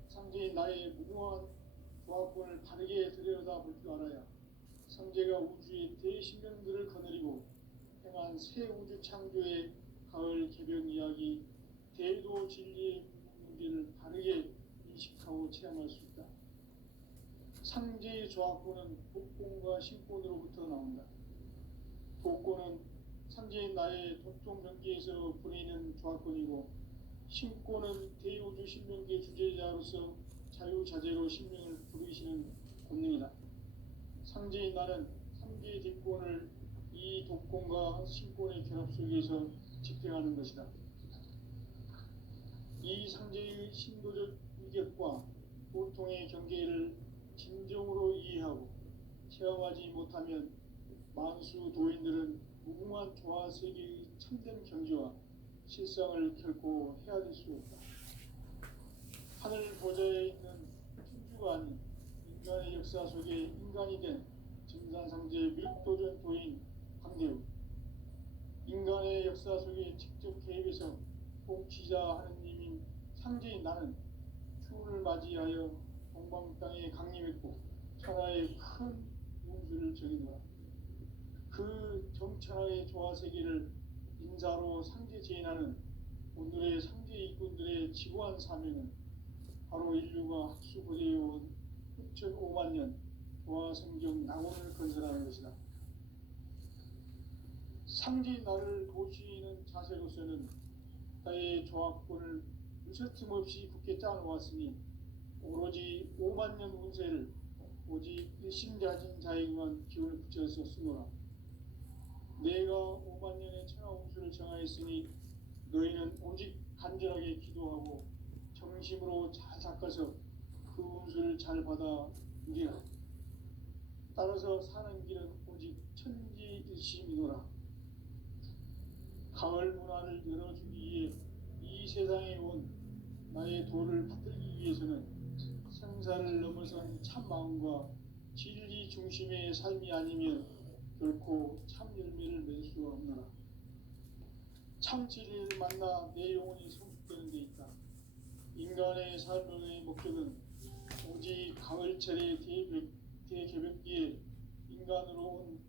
상제인 나의 무궁한 조화권을 바르게 들여다볼 줄 알아야 상제가 우주의 대신명들을 거느리고 행한 새 우주 창조의 가을 개벽 이야기, 대도 진리의 문제를 바르게 인식하고 체험할 수 있다. 상제의 조화권은 복권과 신권으로부터 나온다. 복권은 상제인 나의 도통 경계에서 보내는 조화권이고, 신권은 대우주 신명계 주제자로서 자유자재로 신명을 부르시는 권능이다. 상제인 나는 상제의 뒷권을 이 독권과 신권의 결합 속에서 집행하는 것이다. 이 상제의 신도적 위격과 보통의 경계를 진정으로 이해하고 체험하지 못하면 만수 도인들은 무궁한 조화세계의 참된 경지와 실상을 결코 헤아릴 수 없다. 하늘 보좌에 있는 천주가 아닌 인간의 역사 속에 인간이 된 증산상제 미륵도전 도인 황대우, 인간의 역사 속에 직접 개입해서 통치자 하느님인 상제인 나는 추운을 맞이하여 동방 땅에 강림했고 천하의 큰 운수를 정해놓아 그 정천하의 조화세계를 인사로 상제 제인하는 오늘의 상제 일꾼들의 지고한 사명은 바로 인류가 학수고대해온 6,5만 년 조화성경 낙원을 건설하는 것이다. 상제 나를 도시는 자세로서는 나의 조화권을 무쇠틈 없이 굳게 짜놓았으니 오로지 5만 년 운세를 오직 일심자진 자에게만 기운을 붙여서 쓰노라. 내가 5만 년의 천하 운수를 정하였으니 너희는 오직 간절하게 기도하고 정심으로 잘 닦아서 그 운수를 잘 받아 누리라. 따라서 사는 길은 오직 천지일심이노라. 가을 문화를 열어주기 위해 이 세상에 온 나의 도를 받들기 위해서는 생사를 넘어선 참 마음과 진리 중심의 삶이 아니면 결코 참 열매를 맺을 수 없노라. 참 진리를 만나 내 영혼이 성숙되는 데 있다. 인간의 삶의 목적은 오직 가을철의 대개벽기에 인간으로 온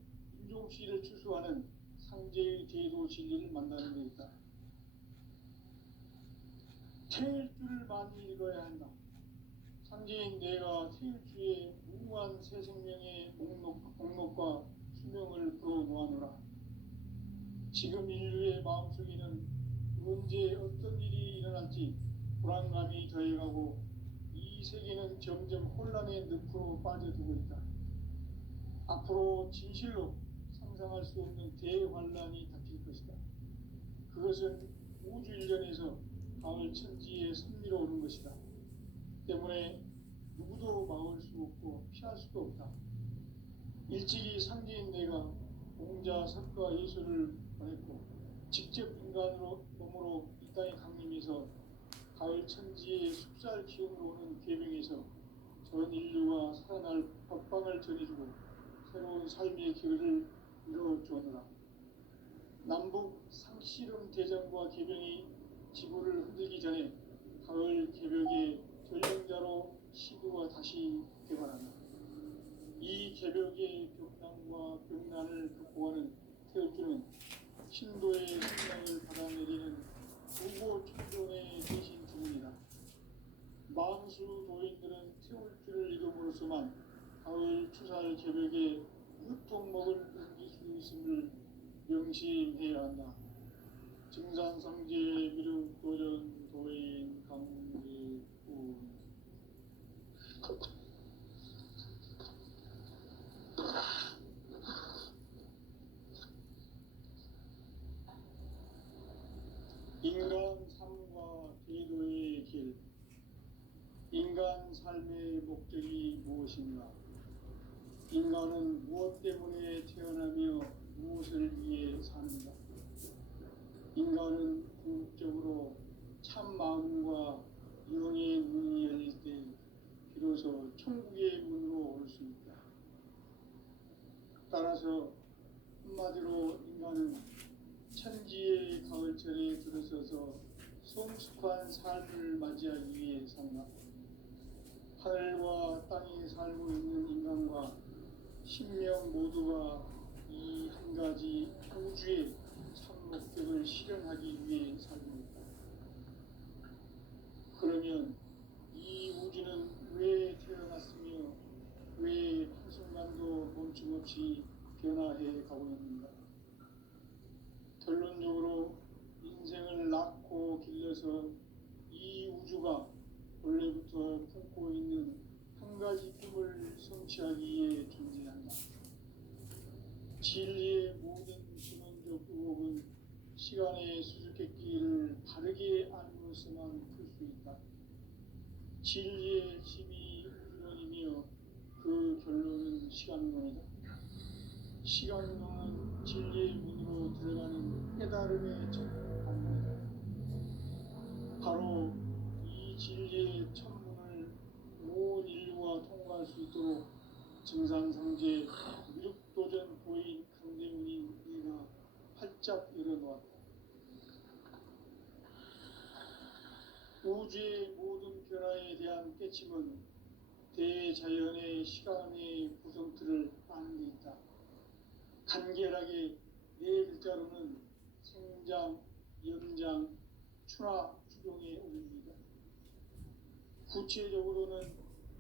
인종씨를 추수하는 상제의 대도 진리를 만나는 데 있다. 태일주를 많이 읽어야 한다. 상제인 내가 태일주의 무한 새 생명의 목록과 수명을 풀어놓아노라. 지금 인류의 마음속에는 언제 어떤 일이 일어날지 불안감이 더해가고 이 세계는 점점 혼란의 늪으로 빠져들고 있다. 앞으로 진실로 상상할 수 없는 대환란이 닥칠 것이다. 그것은 우주 일련에서 가을 천지에 섭리로 오는 것이다. 때문에 누구도 막을 수 없고 피할 수도 없다. 일찍이 상제인 내가 공자, 석가, 예수를 보냈고 직접 인간으로 몸으로 이 땅에 강림해서 가을 천지의 숲살 기운으로 오는 계명에서 전 인류가 살아날 법방을 전해주고 새로운 삶의 기회를 이뤄주었노라. 남북 상씨름 대전과 계명이 지구를 흔들기 전에 가을 개벽의 전령자로 시도가 다시 개발한다. 이 개벽의 벽난과 벽난을 극복하는 태엽주는 신도의 생명을 받아내리는 부고 천존의 대신 주문이다. 만수 도인들은 태울주를 이름으로서만 가을 추살 개벽에 유통목을 옮길 수 있음을 명심해야 한다. 증산상제 미륵 도전 도인 강제군 인간 삶과 대도의 길. 인간 삶의 목적이 무엇인가? 인간은 무엇 때문에 태어나며 무엇을 위해 사는가? 인간은 궁극적으로 참 마음과 영의 문이 열릴 때 비로소 천국의 문으로 올 수 있다. 따라서 한마디로 인간은 천지의 가을철에 들어서서 성숙한 삶을 맞이하기 위해 산다. 하늘과 땅에 살고 있는 인간과 신명 모두가 이 한 가지 우주의 참 목적을 실현하기 위해 살고 있다. 그러면 이 우주는 왜 태어났으며 왜 한순간도 멈춤없이 변화해 가고 있는가? 결론적으로 인생을 낳고 길러서 이 우주가 원래부터 품고 있는 한 가지 꿈을 성취하기 위해 존재한다. 진리의 모든 근원적 의혹은 시간의 수수께끼를 바르게 알므로서만 풀 수 있다. 진리의 힘이 근원이며 그 결론은 시간론이다. 시간론은 진리의 문으로 들어가는 깨달음의 첫 방문이다. 바로 이 진리의 천문을 온 인류가 통과할 수 있도록 증산상제 미륵도전 보인 강대문인 네가 활짝 열어놓았다. 우주의 모든 변화에 대한 깨침은 대자연의 시간의 구성틀을 아는 데 있다. 간결하게 네 글자로는 생장, 연장, 추나 추종의 원리이다. 구체적으로는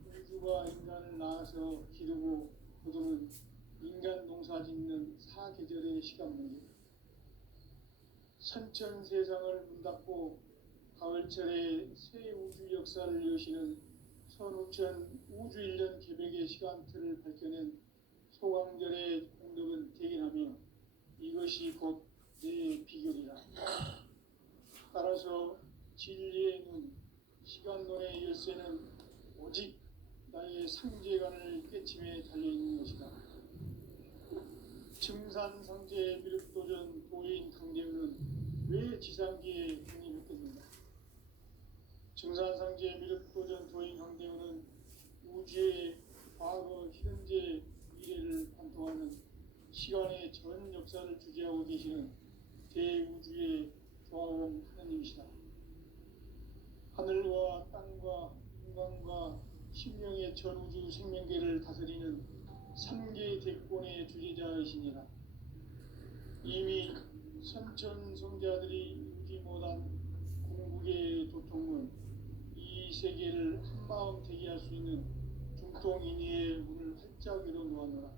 우주가 인간을 낳아서 기르고 거두는 인간 농사 짓는 사계절의 시간 문제. 선천 세상을 문 닫고 가을철에 새 우주 역사를 여시는 선우천 우주 일년 개벽의 시간틀을 밝혀낸 소강절의 공덕은 대견하며 이것이 곧 내 비결이라. 따라서 진리의 눈, 시간론의 열쇠는 오직 나의 상제관을 깨침에 달려있는 것이다. 증산상제 미륵도전 도인 강대우는 왜 지상기에 군입했겠는가? 증산상제 미륵도전 도인 강대우는 우주의 과거, 현재, 미래를 관통하는 시간의 전 역사를 주재하고 계시는 대우주의 조화원 하나님이시다. 하늘과 땅과 인간과 신명의 전우주 생명계를 다스리는 삼계 대권의 주재자이시니라. 이미 선천성자들이 이루지 못한 궁극의 도통은 이 세계를 한마음 되게 할 수 있는 중통인의의 문을 활짝 열어놓았노라.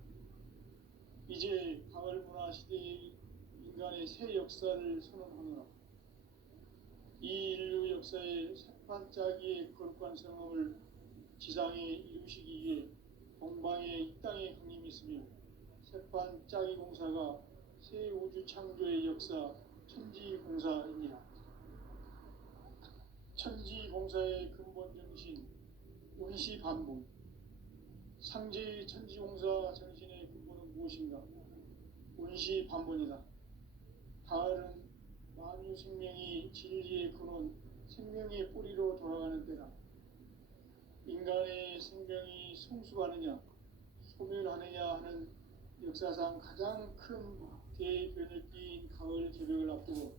이제 가을 문화 시대의 인간의 새 역사를 선언하노라. 이 인류 역사의 새반짝이의 거룩한 성업을 지상에 이루시기 위해 동방에 이 땅에 강림이 있으며 새반짝이 공사가 새 우주 창조의 역사 천지공사입니다. 천지공사의 근본 정신 운시반복. 상제의 천지공사 정신의 근본은 무엇인가? 운시반복이다. 가을은 만유 생명이 진리의 근원, 생명의 뿌리로 돌아가는 때다. 인간의 생명이 성숙하느냐, 소멸하느냐 하는 역사상 가장 큰 대변을 띈 가을 개벽을 앞두고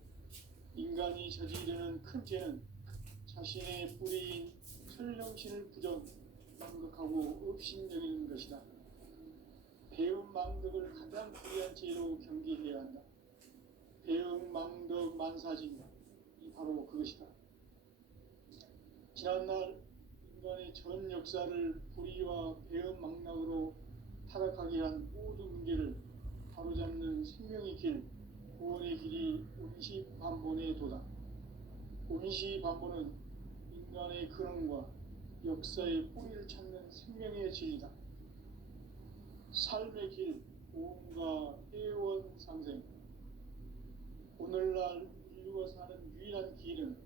인간이 저지르는 큰 죄는 자신의 뿌리인 설령신을 망각하고 업신여기는 것이다. 배움 망덕을 가장 불리한 죄로 경계해야 한다. 배움 망덕 만사진이 바로 그것이다. 지난날 인간의 전 역사를 불의와 배움 망락으로 타락하게 한 모든 문제를 바로잡는 생명의 길, 구원의 길이 운시반본의 도다. 운시반본은 인간의 근원과 역사의 뿌리를 찾는 생명의 진리다. 삶의 길, 고음과 회원 상생. 오늘날 인류가 사는 유일한 길은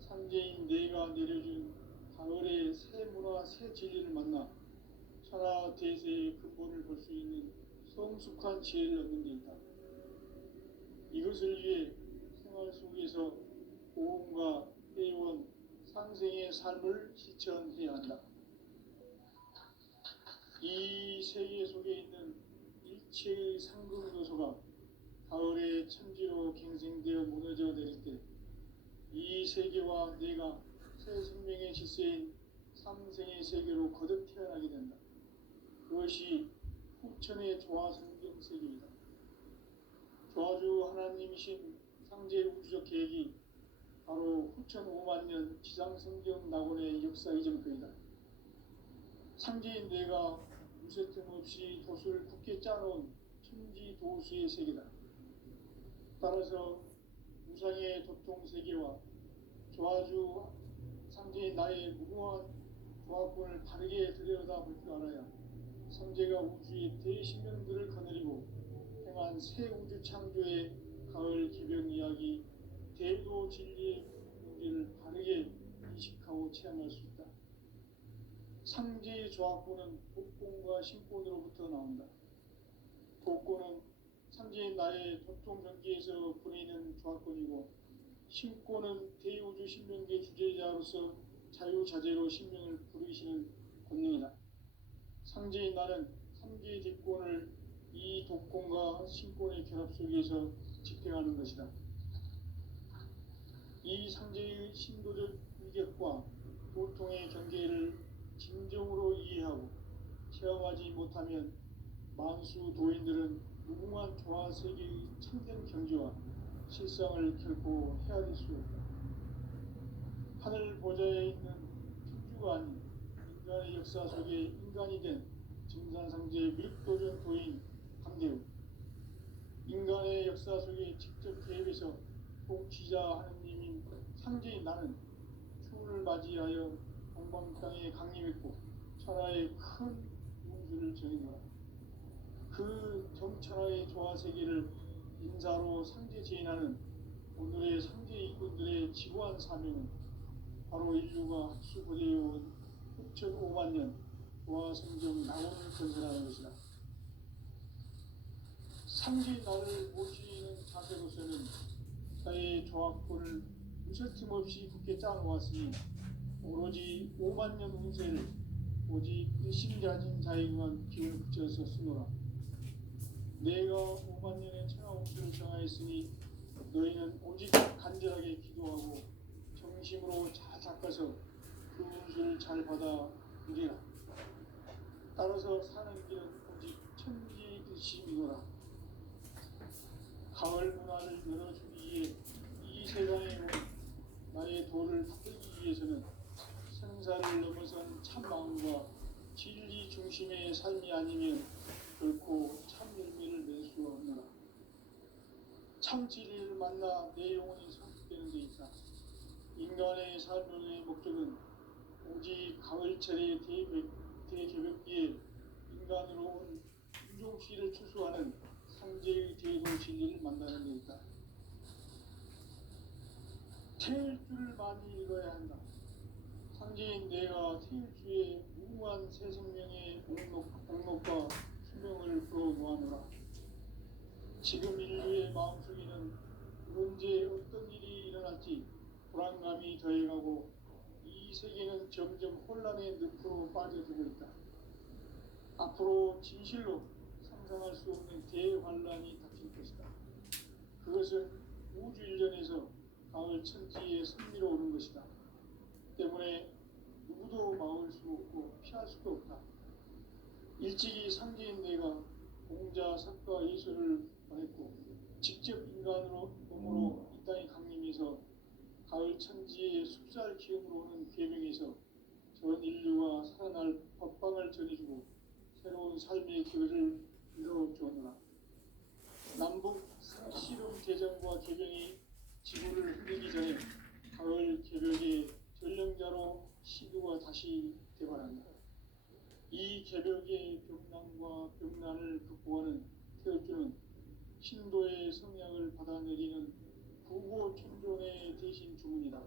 상제인 내가 내려준 가을의 새 문화, 새 진리를 만나 천하 대세의 근본을 볼 수 있는 성숙한 지혜를 얻는 데 있다. 이것을 위해 생활 속에서 고음과 회원, 상생의 삶을 실천해야 한다. 이 세계 속에 있는 일체의 상금 요소가 가을의 천지로 갱생되어 무너져 내릴 때 이 세계와 내가 새 생명의 질서인 상생의 세계로 거듭 태어나게 된다. 그것이 후천의 조화 성경 세계이다. 조화주 하나님이신 상제 우주적 계획이 바로 후천 5만 년 지상 성경 낙원의 역사 이전표이다. 상제인 내가 무쇠틈 없이 돛을 굳게 짜놓은 천지 도수의 세계다. 따라서 우상의 도통 세계와 조화주 상제인 나의 무궁한 조화권을 바르게 들여다볼 줄 알아야 상제가 우주의 대신명들을 거느리고 행한 새 우주 창조의 가을 기병 이야기, 대도 진리의 문제를 바르게 인식하고 체험할 수 있다. 상제의 조화권은 복권과 신권으로부터 나온다. 복권은 상제인 나의 도통 경계에서 보내는 조화권이고, 신권은 대우주 신명계 주제자로서 자유자재로 신명을 부르시는 권능이다. 상제인 나는 삼계의 대권을 이 독권과 신권의 결합 속에서 집행하는 것이다. 이 상제의 신도적 위격과 도통의 경계를 진정으로 이해하고 체험하지 못하면 만수 도인들은 무궁한 조화세계의 참된 경지와 실상을 결코 헤아릴 수 없다. 하늘 보좌에 있는 천주가 아닌 인간의 역사 속에 인간이 된 증산상제의 미륵도전 도인 강대우. 인간의 역사 속에 직접 개입해서 통치자 하느님인 상제인 나는 추운을 맞이하여 동방 땅에 강림했고 천하의 큰 우주를 정의노라. 그 정천하의 조화세계를 인사로 상제 제인하는 오늘의 상제 일꾼들의 지고한 사명은 바로 인류가 흡수되어온 6,500만 년 부하 성경 낙원을 건설하는 것이다. 상기 나를 모시는 자세로서는 나의 조합권을 무설틈 없이 굳게 짜놓았으니 오로지 5만 년 운세를 오직 의심자진 자에게만 기운을 붙여서 쓰노라. 내가 5만 년의 천하 운세를 정하였으니 너희는 오직 간절하게 기도하고 정심으로 잘 닦아서 그 운수를 잘 받아 누리라. 따라서 사는 길은 오직 천지의 뜻이미노라. 가을 문화를 열어주기 위해 이 세상에 온 나의 도를 받들기 위해서는 생사를 넘어선 참 마음과 진리 중심의 삶이 아니면 결코 참 열매를 맺을 수 없노라. 참 진리를 만나 내 영혼이 성숙되는 데 있다. 인간의 삶의 목적은 오직 가을철의 대개벽기에 인간으로 온 인종씨를 추수하는 상제의 대도 진리를 만나는 데 있다. 태일주를 많이 읽어야 한다. 상제인 내가 태일주의 무궁한 새 생명의 공록과 수명을 불어모아노라. 지금 인류의 마음속에는 언제 어떤 일이 일어날지 불안감이 더해가고 이 세계는 점점 혼란의 늪으로 빠져들고 있다. 앞으로 진실로 상상할 수 없는 대환란이 닥칠 것이다. 그것은 우주 일전에서 가을 천지에 승리로 오는 것이다. 때문에 누구도 막을 수 없고 피할 수도 없다. 일찍이 상제인 내가 공자, 석가, 예수를 보냈고 직접 인간으로 몸으로 이 땅에 강림해서 가을 천지의 숲살 기음으로 오는 계명에서 전 인류가 살아날 법방을 전해주고 새로운 삶의 길을 이뤄주었노라. 남북 상씨름 대전과 개병이 지구를 흔들기 전에 가을 개벽의 전령자로 시도가 다시 대발한다. 이 개벽의 병난과 병난을 극복하는 태울주는 신도의 성약을 받아내리는 부고천존의 대신 주문이다.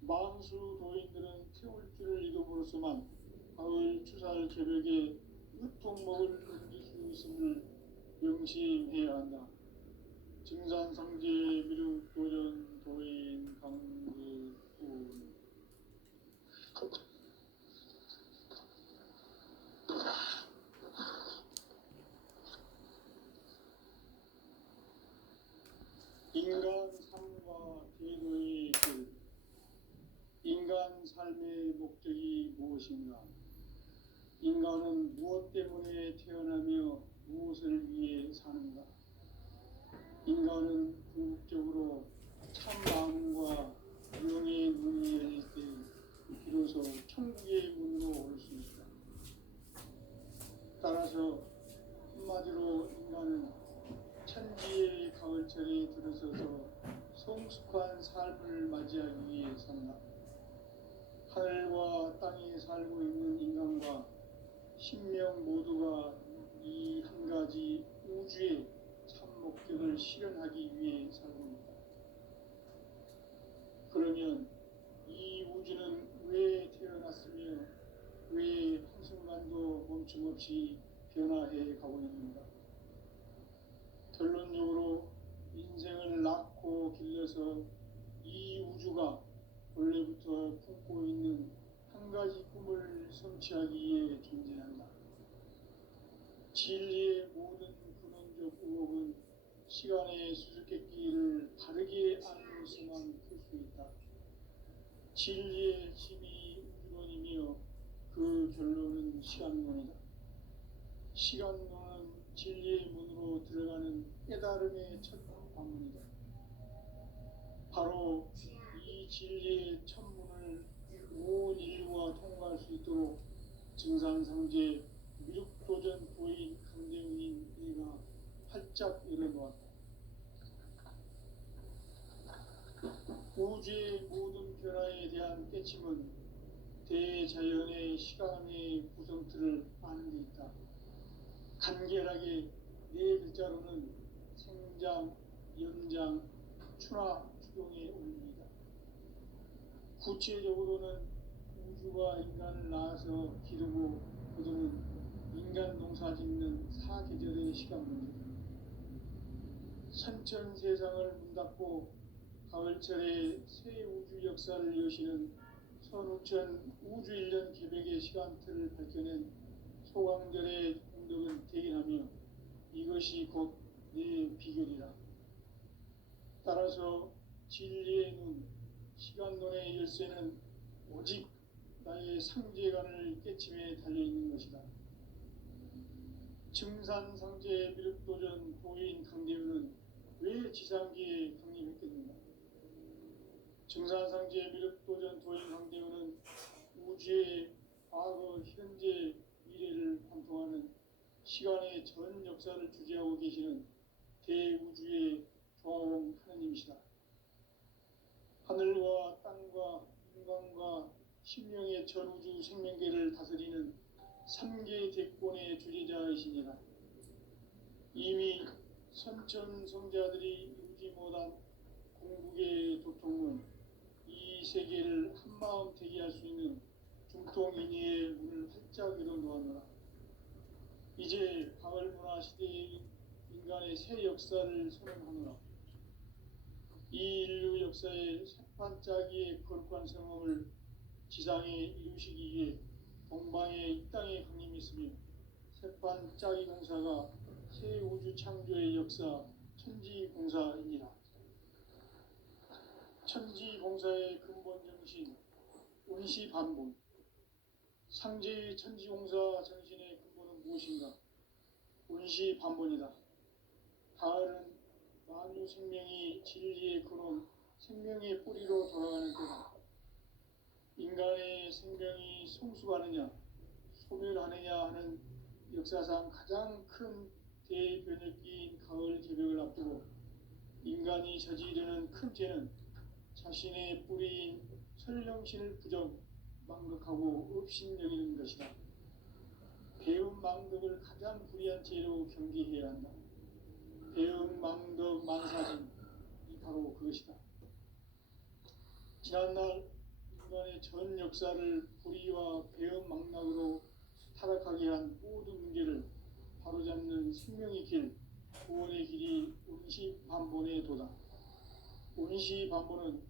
만수 도인들은 태울주를 이름으로서만 가을 추살 개벽에 으통목을 옮길 수 있음을 명심해야 한다. 증산상제 미륵 도전 도인 강제군 인간 삶과 제도의 길. 인간 삶의 목적이 무엇인가? 인간은 무엇 때문에 태어나며 무엇을 위해 사는가? 인간은 궁극적으로 참 마음과 영의 눈이 열릴 때 비로소 천국의 문으로 올 수 있다. 따라서 한마디로 인간은 천지의 가을철에 들어서서 성숙한 삶을 맞이하기 위해 산다. 하늘과 땅에 살고 있는 인간과 신명 모두가 이 한 가지 우주의 참 목적을 실현하기 위해 살고 있다. 그러면 이 우주는 왜 태어났으며 왜 한순간도 멈춤없이 변화해 가고 있는가? 결론적으로 인생을 낳고 길러서 이 우주가 원래부터 품고 있는 한 가지 꿈을 성취하기 위해 존재한다. 진리의 모든 근원적 의혹은 시간의 수수께끼를 바르게 알고서만 풀 수 있다. 진리의 힘이 우주론이며 그 결론은 시간론이다. 시간론은 진리의 문으로 들어가는 깨달음의 첫 관문이다. 바로 이 진리의 천문을 온 인류가 통과할 수 있도록 증산상제 미륵도전 도인 강대우인 이가 활짝 열어놓았다. 우주의 모든 변화에 대한 깨침은 대자연의 시간의 구성틀을 아는 데 있다. 간결하게 네 글자로는 생장, 연장, 추나 추동의 원리이다. 구체적으로는 우주가 인간을 낳아서 기르고 거두는 인간 농사 짓는 사계절의 시간 문제. 선천 세상을 문 닫고 가을철에 새 우주 역사를 여시는 선우천 우주일년 개백의 시간틀을 밝혀낸 소강절의 공덕은 대견하며 이것이 곧 내 비결이라. 따라서 진리의 눈, 시간론의 열쇠는 오직 나의 상제관을 깨침에 달려있는 것이다. 증산상제 미륵도전 도인 강대우는 왜 지상기에 강림했겠는가? 증산상제 미륵도전 도인 강대우는 우주의 과거, 현재, 미래를 관통하는 시간의 전 역사를 주재하고 계시는 대우주의 조화원 하느님이시다. 하늘과 땅과 인간과 심령의 전우주 생명계를 다스리는 삼계 대권의 주재자이시니라. 이미 선천성자들이 이루지 못한 궁극의 도통은 이 세계를 한마음 되게 할 수 있는 중통인의의 문을 활짝 열어놓았노라. 이제 가을문화 시대의 인간의 새 역사를 선언하노라. 이 인류 역사의 새판짜기의 거룩한 성험을 지상에 이루시기 위해 동방의 이 땅에 강림했으며 새판짜기 공사가 새 우주 창조의 역사 천지공사이니라. 천지공사의 근본 정신 운시반본. 상제의 천지공사 정신의 근본은 무엇인가? 운시반본이다. 가을은 만유 생명이 진리의 근원, 생명의 뿌리로 돌아가는 때다. 인간의 생명이 성숙하느냐, 소멸하느냐 하는 역사상 가장 큰 대변혁기인 가을 개벽을 앞두고 인간이 저지르는 큰 죄는 자신의 뿌리인 설령신을 부정, 망극하고 업신여기는 것이다. 배움 망덕을 가장 불의한 죄로 경계해야 한다. 배움 망덕 만사진, 이 바로 그것이다. 지난날 인간의 전 역사를 불의와 배움 망락으로 타락하게 한 모든 문제를 바로잡는 생명의 길, 구원의 길이 운시반본의 도다. 운시반본은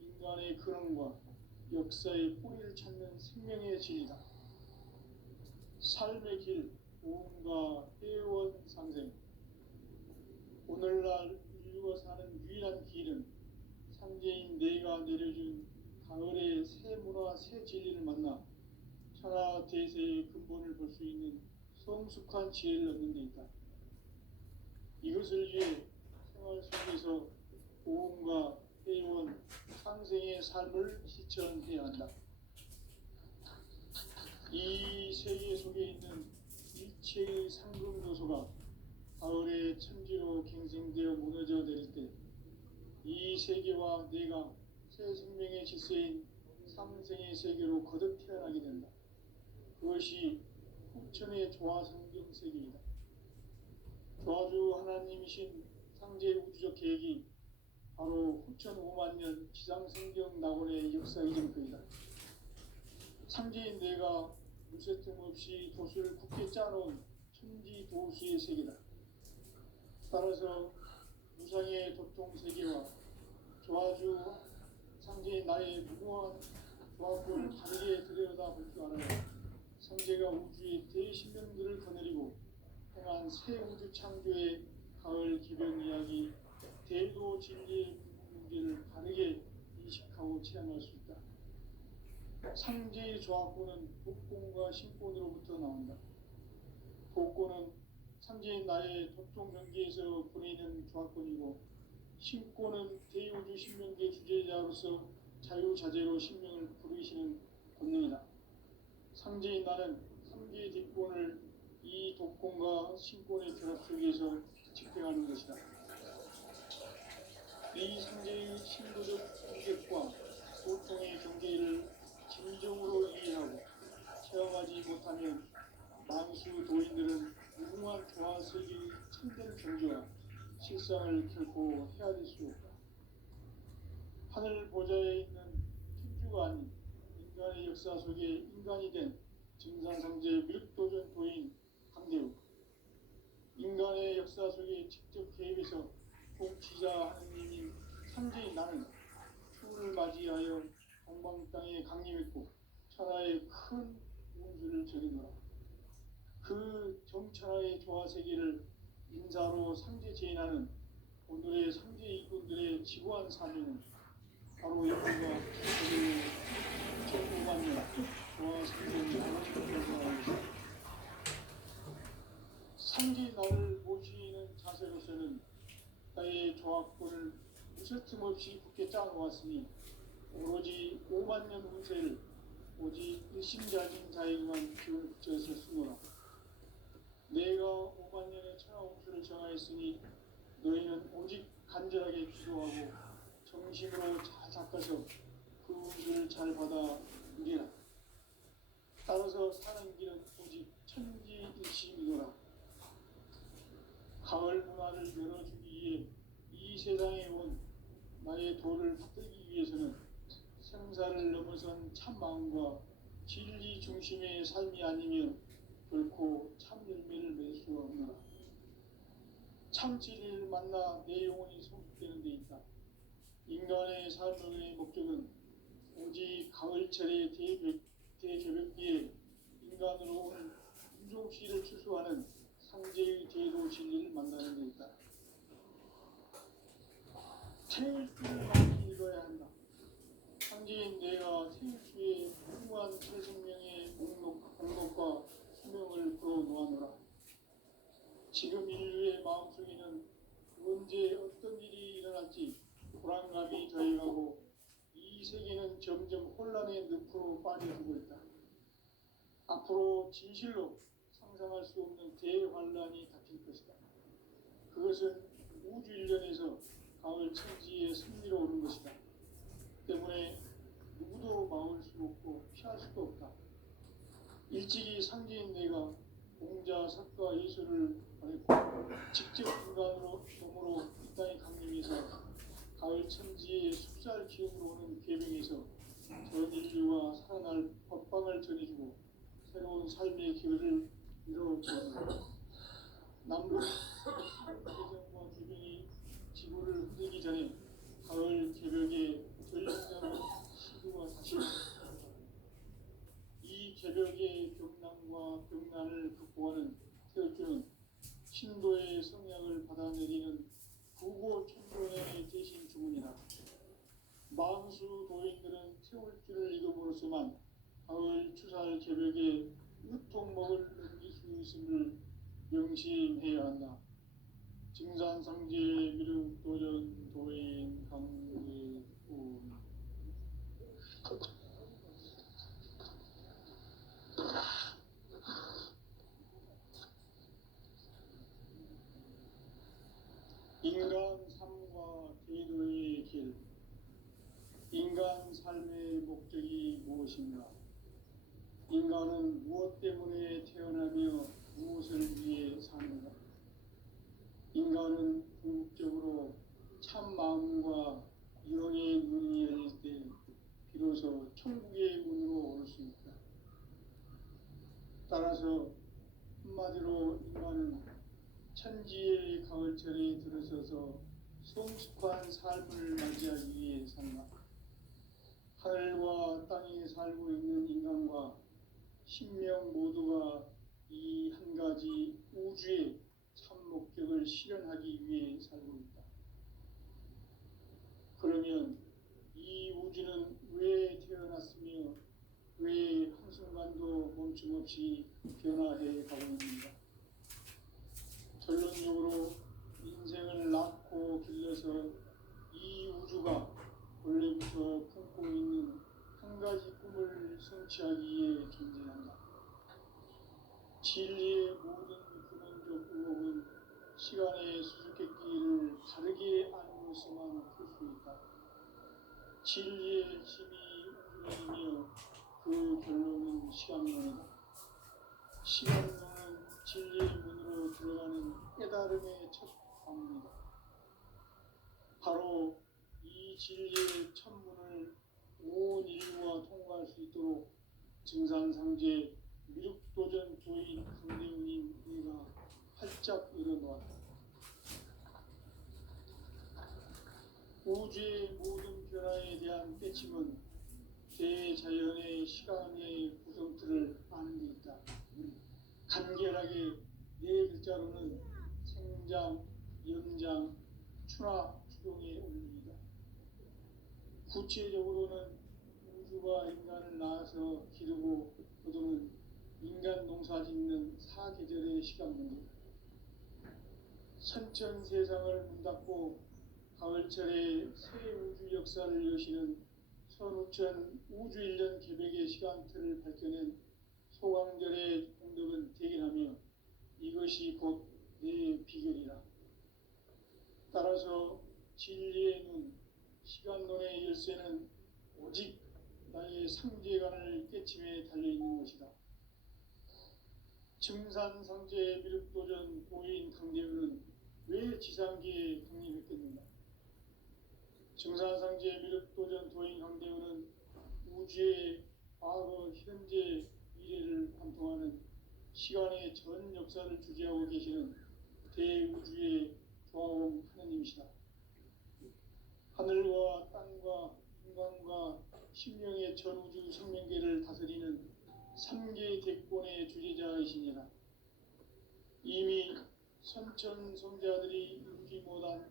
인간의 근원과 역사의 뿌리를 찾는 생명의 진리다. 삶의 길, 오음과 회원 상생. 오늘날 인류가 사는 유일한 길은 상제인 내가 내려준 가을의 새 문화, 새 진리를 만나 천하 대세의 근본을 볼 수 있는 성숙한 지혜를 얻는 데 있다. 이것을 위해 생활 속에서 오음과 회원, 상생의 삶을 실천해야 한다. 이 세계 속에 있는 일체의 상금 요소가 가을의 천지로 갱생되어 무너져 내릴 때 이 세계와 내가 새 생명의 질서인 상생의 세계로 거듭 태어나게 된다. 그것이 후천의 조화성경 세계이다. 조화주 하나님이신 상제 우주적 계획이 바로 후천 5만 년 지상성경 낙원의 역사 이전거이다. 상제인 내가 물새틈 없이 도수를 굳게 짜놓은 천지 도수의 세계다. 따라서 무상의 도통 세계와 조화주 상제인 나의 무궁한 조화권을 다르게 들여다볼 줄 알아야 상제가 우주의 대신령들을 거느리고 행한 새 우주 창조의 가을 기변 이야기, 대도 진리의 문제를 다르게 인식하고 체험할 수 있다. 상제의 조화권은 복권과 신권으로부터 나온다. 복권은 상제인 나의 도통 경계에서 보내는 조화권이고, 신권은 대우주 신명계 주제자로서 자유자재로 신명을 부르시는 권능이다. 상제인 나는 상계의 뒷권을 이 독권과 신권의 결합 속에서 집행하는 것이다. 이 상제의 신도적 공격과 도통의 경계를 진정으로 이해하고 체험하지 못하면 만수 도인들은 무궁한 조화세계의 참된 경지와 실상을 결코 헤아릴 수 없다. 하늘 보좌에 있는 천주가 아닌 인간의 역사 역사 속에 인간이 된 증산상제 미륵도전 도인 강대우. 인간의 역사 속에 직접 개입해서 통치자 하느님인 상제인 나는 추운을 맞이하여 동방 땅에 강림했고 천하의 큰 운수를 적이노라. 그 정천하의 조화세계를 인사로 상제제인하는 오늘의 상제 일꾼들의 지구한 사명은 바로 영혼과 세계를 전부받는 조화세계를 하나님께서 상제 나를 모시는 자세로서는 나의 조합권을 무쇠틈 없이 굳게 짜놓았으니 오로지 5만 년 운세를 오직 일심자진 자에게만 기운을 붙여서 쓰노라. 내가 5만 년의 천하 운수를 정하였으니 너희는 오직 간절하게 기도하고 정심으로 잘 닦아서 그 운수를 잘 받아 누리라. 따라서 사는 길은 오직 천지일심이노라. 가을 문화를 열어주기 위해 이 세상에 온 나의 도를 받들기 위해서는 생사를 넘어선 참 마음과 진리 중심의 삶이 아니면 결코 참 열매를 맺을 수가 없노라. 참 진리를 만나 내 영혼이 성숙되는 데 있다. 인간의 삶의 목적은 오직 가을철의 대저벽기에 인간으로 온 인종씨를 추수하는 상제의 제도 진리를 만나는 데 있다. 태일주를 많이 읽어야 한다. 상제인 내가 태일주의 무궁한 태생명의 목록과 수명을 풀어놓아노라. 지금 인류의 마음속에는 언제 어떤 일이 일어날지 불안감이 더해가고 이 세계는 점점 혼란의 늪으로 빠져들고 있다. 앞으로 진실로 상상할 수 없는 대환란이 닥칠 것이다. 그것은 우주 일련에서 가을 천지의 승리로 오는 것이다. 때문에 누구도 막을 수 없고 피할 수도 없다. 일찍이 상제인 내가 공자, 석가, 예수를 보냈고 직접 인간으로 몸으로 이 땅에 강림해서 가을 천지의 숲살 기운으로 오는 계명에서 전 인류와 살아날 법방을 전해주고 새로운 삶의 기회를 이뤄보는 남북 개정과 개병이 지구를 흔들기 전에 가을 개벽의 전력자는 시구가 다시 이 개벽의 병난과 병난을 극복하는 태울주는 신도의 성약을 받아내리는 부고천존의 대신 주문이다. 만수 도인들은 태울주를 읽음으로써만 가을 추살 개벽에 으통먹을 넘길 수 있음을 명심해야 한다. 증산상제 미륵도전 도인 강대우. 인간 삶과 기도의 길. 인간 삶의 목적이 무엇인가? 인간은 무엇 때문에 태어나며 무엇을 위해 사는가? 인간은 궁극적으로 참 마음과 영의 눈이 열릴 때 비로소 천국의 문으로 올 수 있다. 따라서 한마디로 인간은 천지의 가을철에 들어서서 성숙한 삶을 맞이하기 위해 산다. 하늘과 땅에 살고 있는 인간과 신명 모두가 이 한 가지 우주의 참 목적을 실현하기 위해 살고 있다. 그러면 이 우주는 왜 태어났으며 왜 한순간도 멈춤없이 변화해 가고 있는가? 결론적으로 인생을 낳고 길러서 이 우주가 원래부터 품고 있는 한 가지 꿈을 성취하기 위해 존재한다. 진리의 모든 근원적 의혹은 시간의 수수께끼를 다르게 알므로서만 풀 수 있다. 진리의 힘이 우주론이며 그 결론은 시간론이다. 시간론은 진리의 문으로 들어가는 깨달음의 첫 방문이다. 바로 이 진리의 첫 문을 온 인류가 통과할 수 있도록 증산상제 미륵도전 도인 강대훈인 네가 활짝 일어놓았다. 우주의 모든 변화에 대한 깨침은 대자연의 시간의 구성틀을 아는 데 있다. 간결하게 네 글자로는 생장, 연장, 추나 추동의 원리이다. 구체적으로는 우주가 인간을 낳아서 기르고 거두는 인간 농사 짓는 사계절의 시간 문제다. 선천 세상을 문닫고 가을철에 새 우주 역사를 여시는 선우천 우주일년 개백의 시간틀을 밝혀낸 소강절의 공덕은 대견하며 이것이 곧 내 비결이라. 따라서 진리의 눈, 시간론의 열쇠는 오직 나의 상제관을 깨침에 달려있는 것이다. 증산상제 미륵도전 도인 강대훈은 왜 지상계에 독립했겠는가? 증산상제 미륵도전 도인 강대훈은 우주의 과거, 현재, 미래를 관통하는 시간의 전 역사를 주재하고 계시는 대우주의 조화원 하느님이시다. 하늘과 땅과 인간과 신명의 전우주 생명계를 다스리는 삼계 대권의 주재자이시니라. 이미 선천성자들이 이루지 못한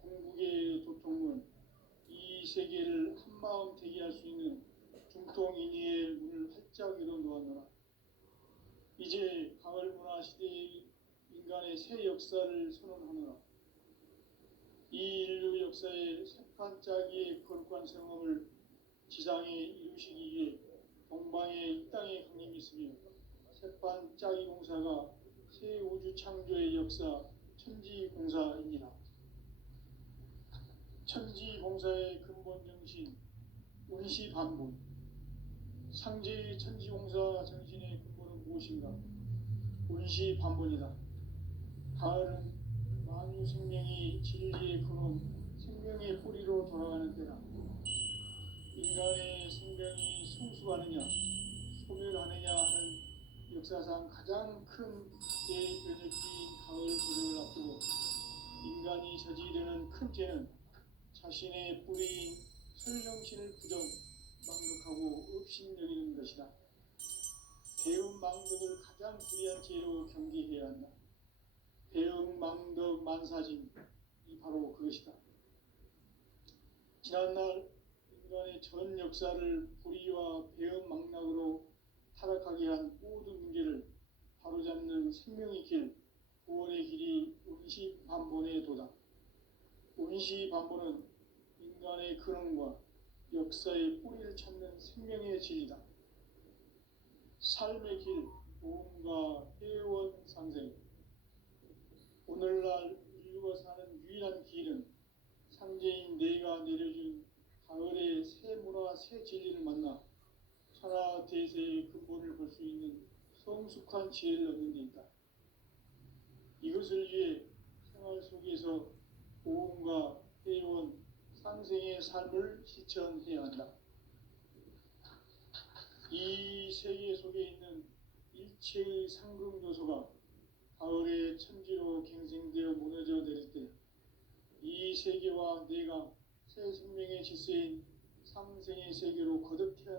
궁극의 도통문, 이 세계를 한마음 되게 할 수 있는 중통인의의 문을 활짝 열어놓았노라. 이제 가을문화 시대의 인간의 새 역사를 선언하노라. 이 인류 역사의 새판짜기의 거룩한 성험을 지상에 이루시기 위해 동방에 이 땅에 강림이 있으며 새판짜기 공사가 새 우주 창조의 역사 천지공사이니라. 천지공사의 근본 정신 운시반본. 상제의 천지공사 정신의 근본은 무엇인가? 운시반본이다. 가을은 만유 생명이 진리의 근원, 생명의 뿌리로 돌아가는 때다. 인간의 생명이 성숙하느냐, 소멸하느냐 하는 역사상 가장 큰 대변혁기인 가을 도전을 앞두고 인간이 저지르는 큰 죄는 자신의 뿌리인 설령신을 부정, 망극하고 업신여기는 것이다. 배움 망덕을 가장 불의한 죄로 경계해야 한다. 배움 망덕 만사진, 이 바로 그것이다. 지난날 인간의 전 역사를 불의와 배움 망락으로 타락하게 한 모든 문제를 바로잡는 생명의 길, 구원의 길이 운시반본의 도다. 운시반본은 인간의 근원과 역사의 뿌리를 찾는 생명의 진리다. 삶의 길, 보험과 회원 상생. 오늘날 인류가 사는 유일한 길은 상제인 내가 내려준 가을의 새 문화, 새 진리를 만나 천하 대세의 근본을 볼 수 있는 성숙한 지혜를 얻는 데 있다. 이것을 위해 생활 속에서 보험과 회원, 상생의 삶을 실천해야 한다. 이 세계 속에 있는 일체의 상금 요소가 가을의 천지로 갱생되어 무너져 내릴 때 이 세계와 내가 새 생명의 질서인 상생의 세계로 거듭 태어나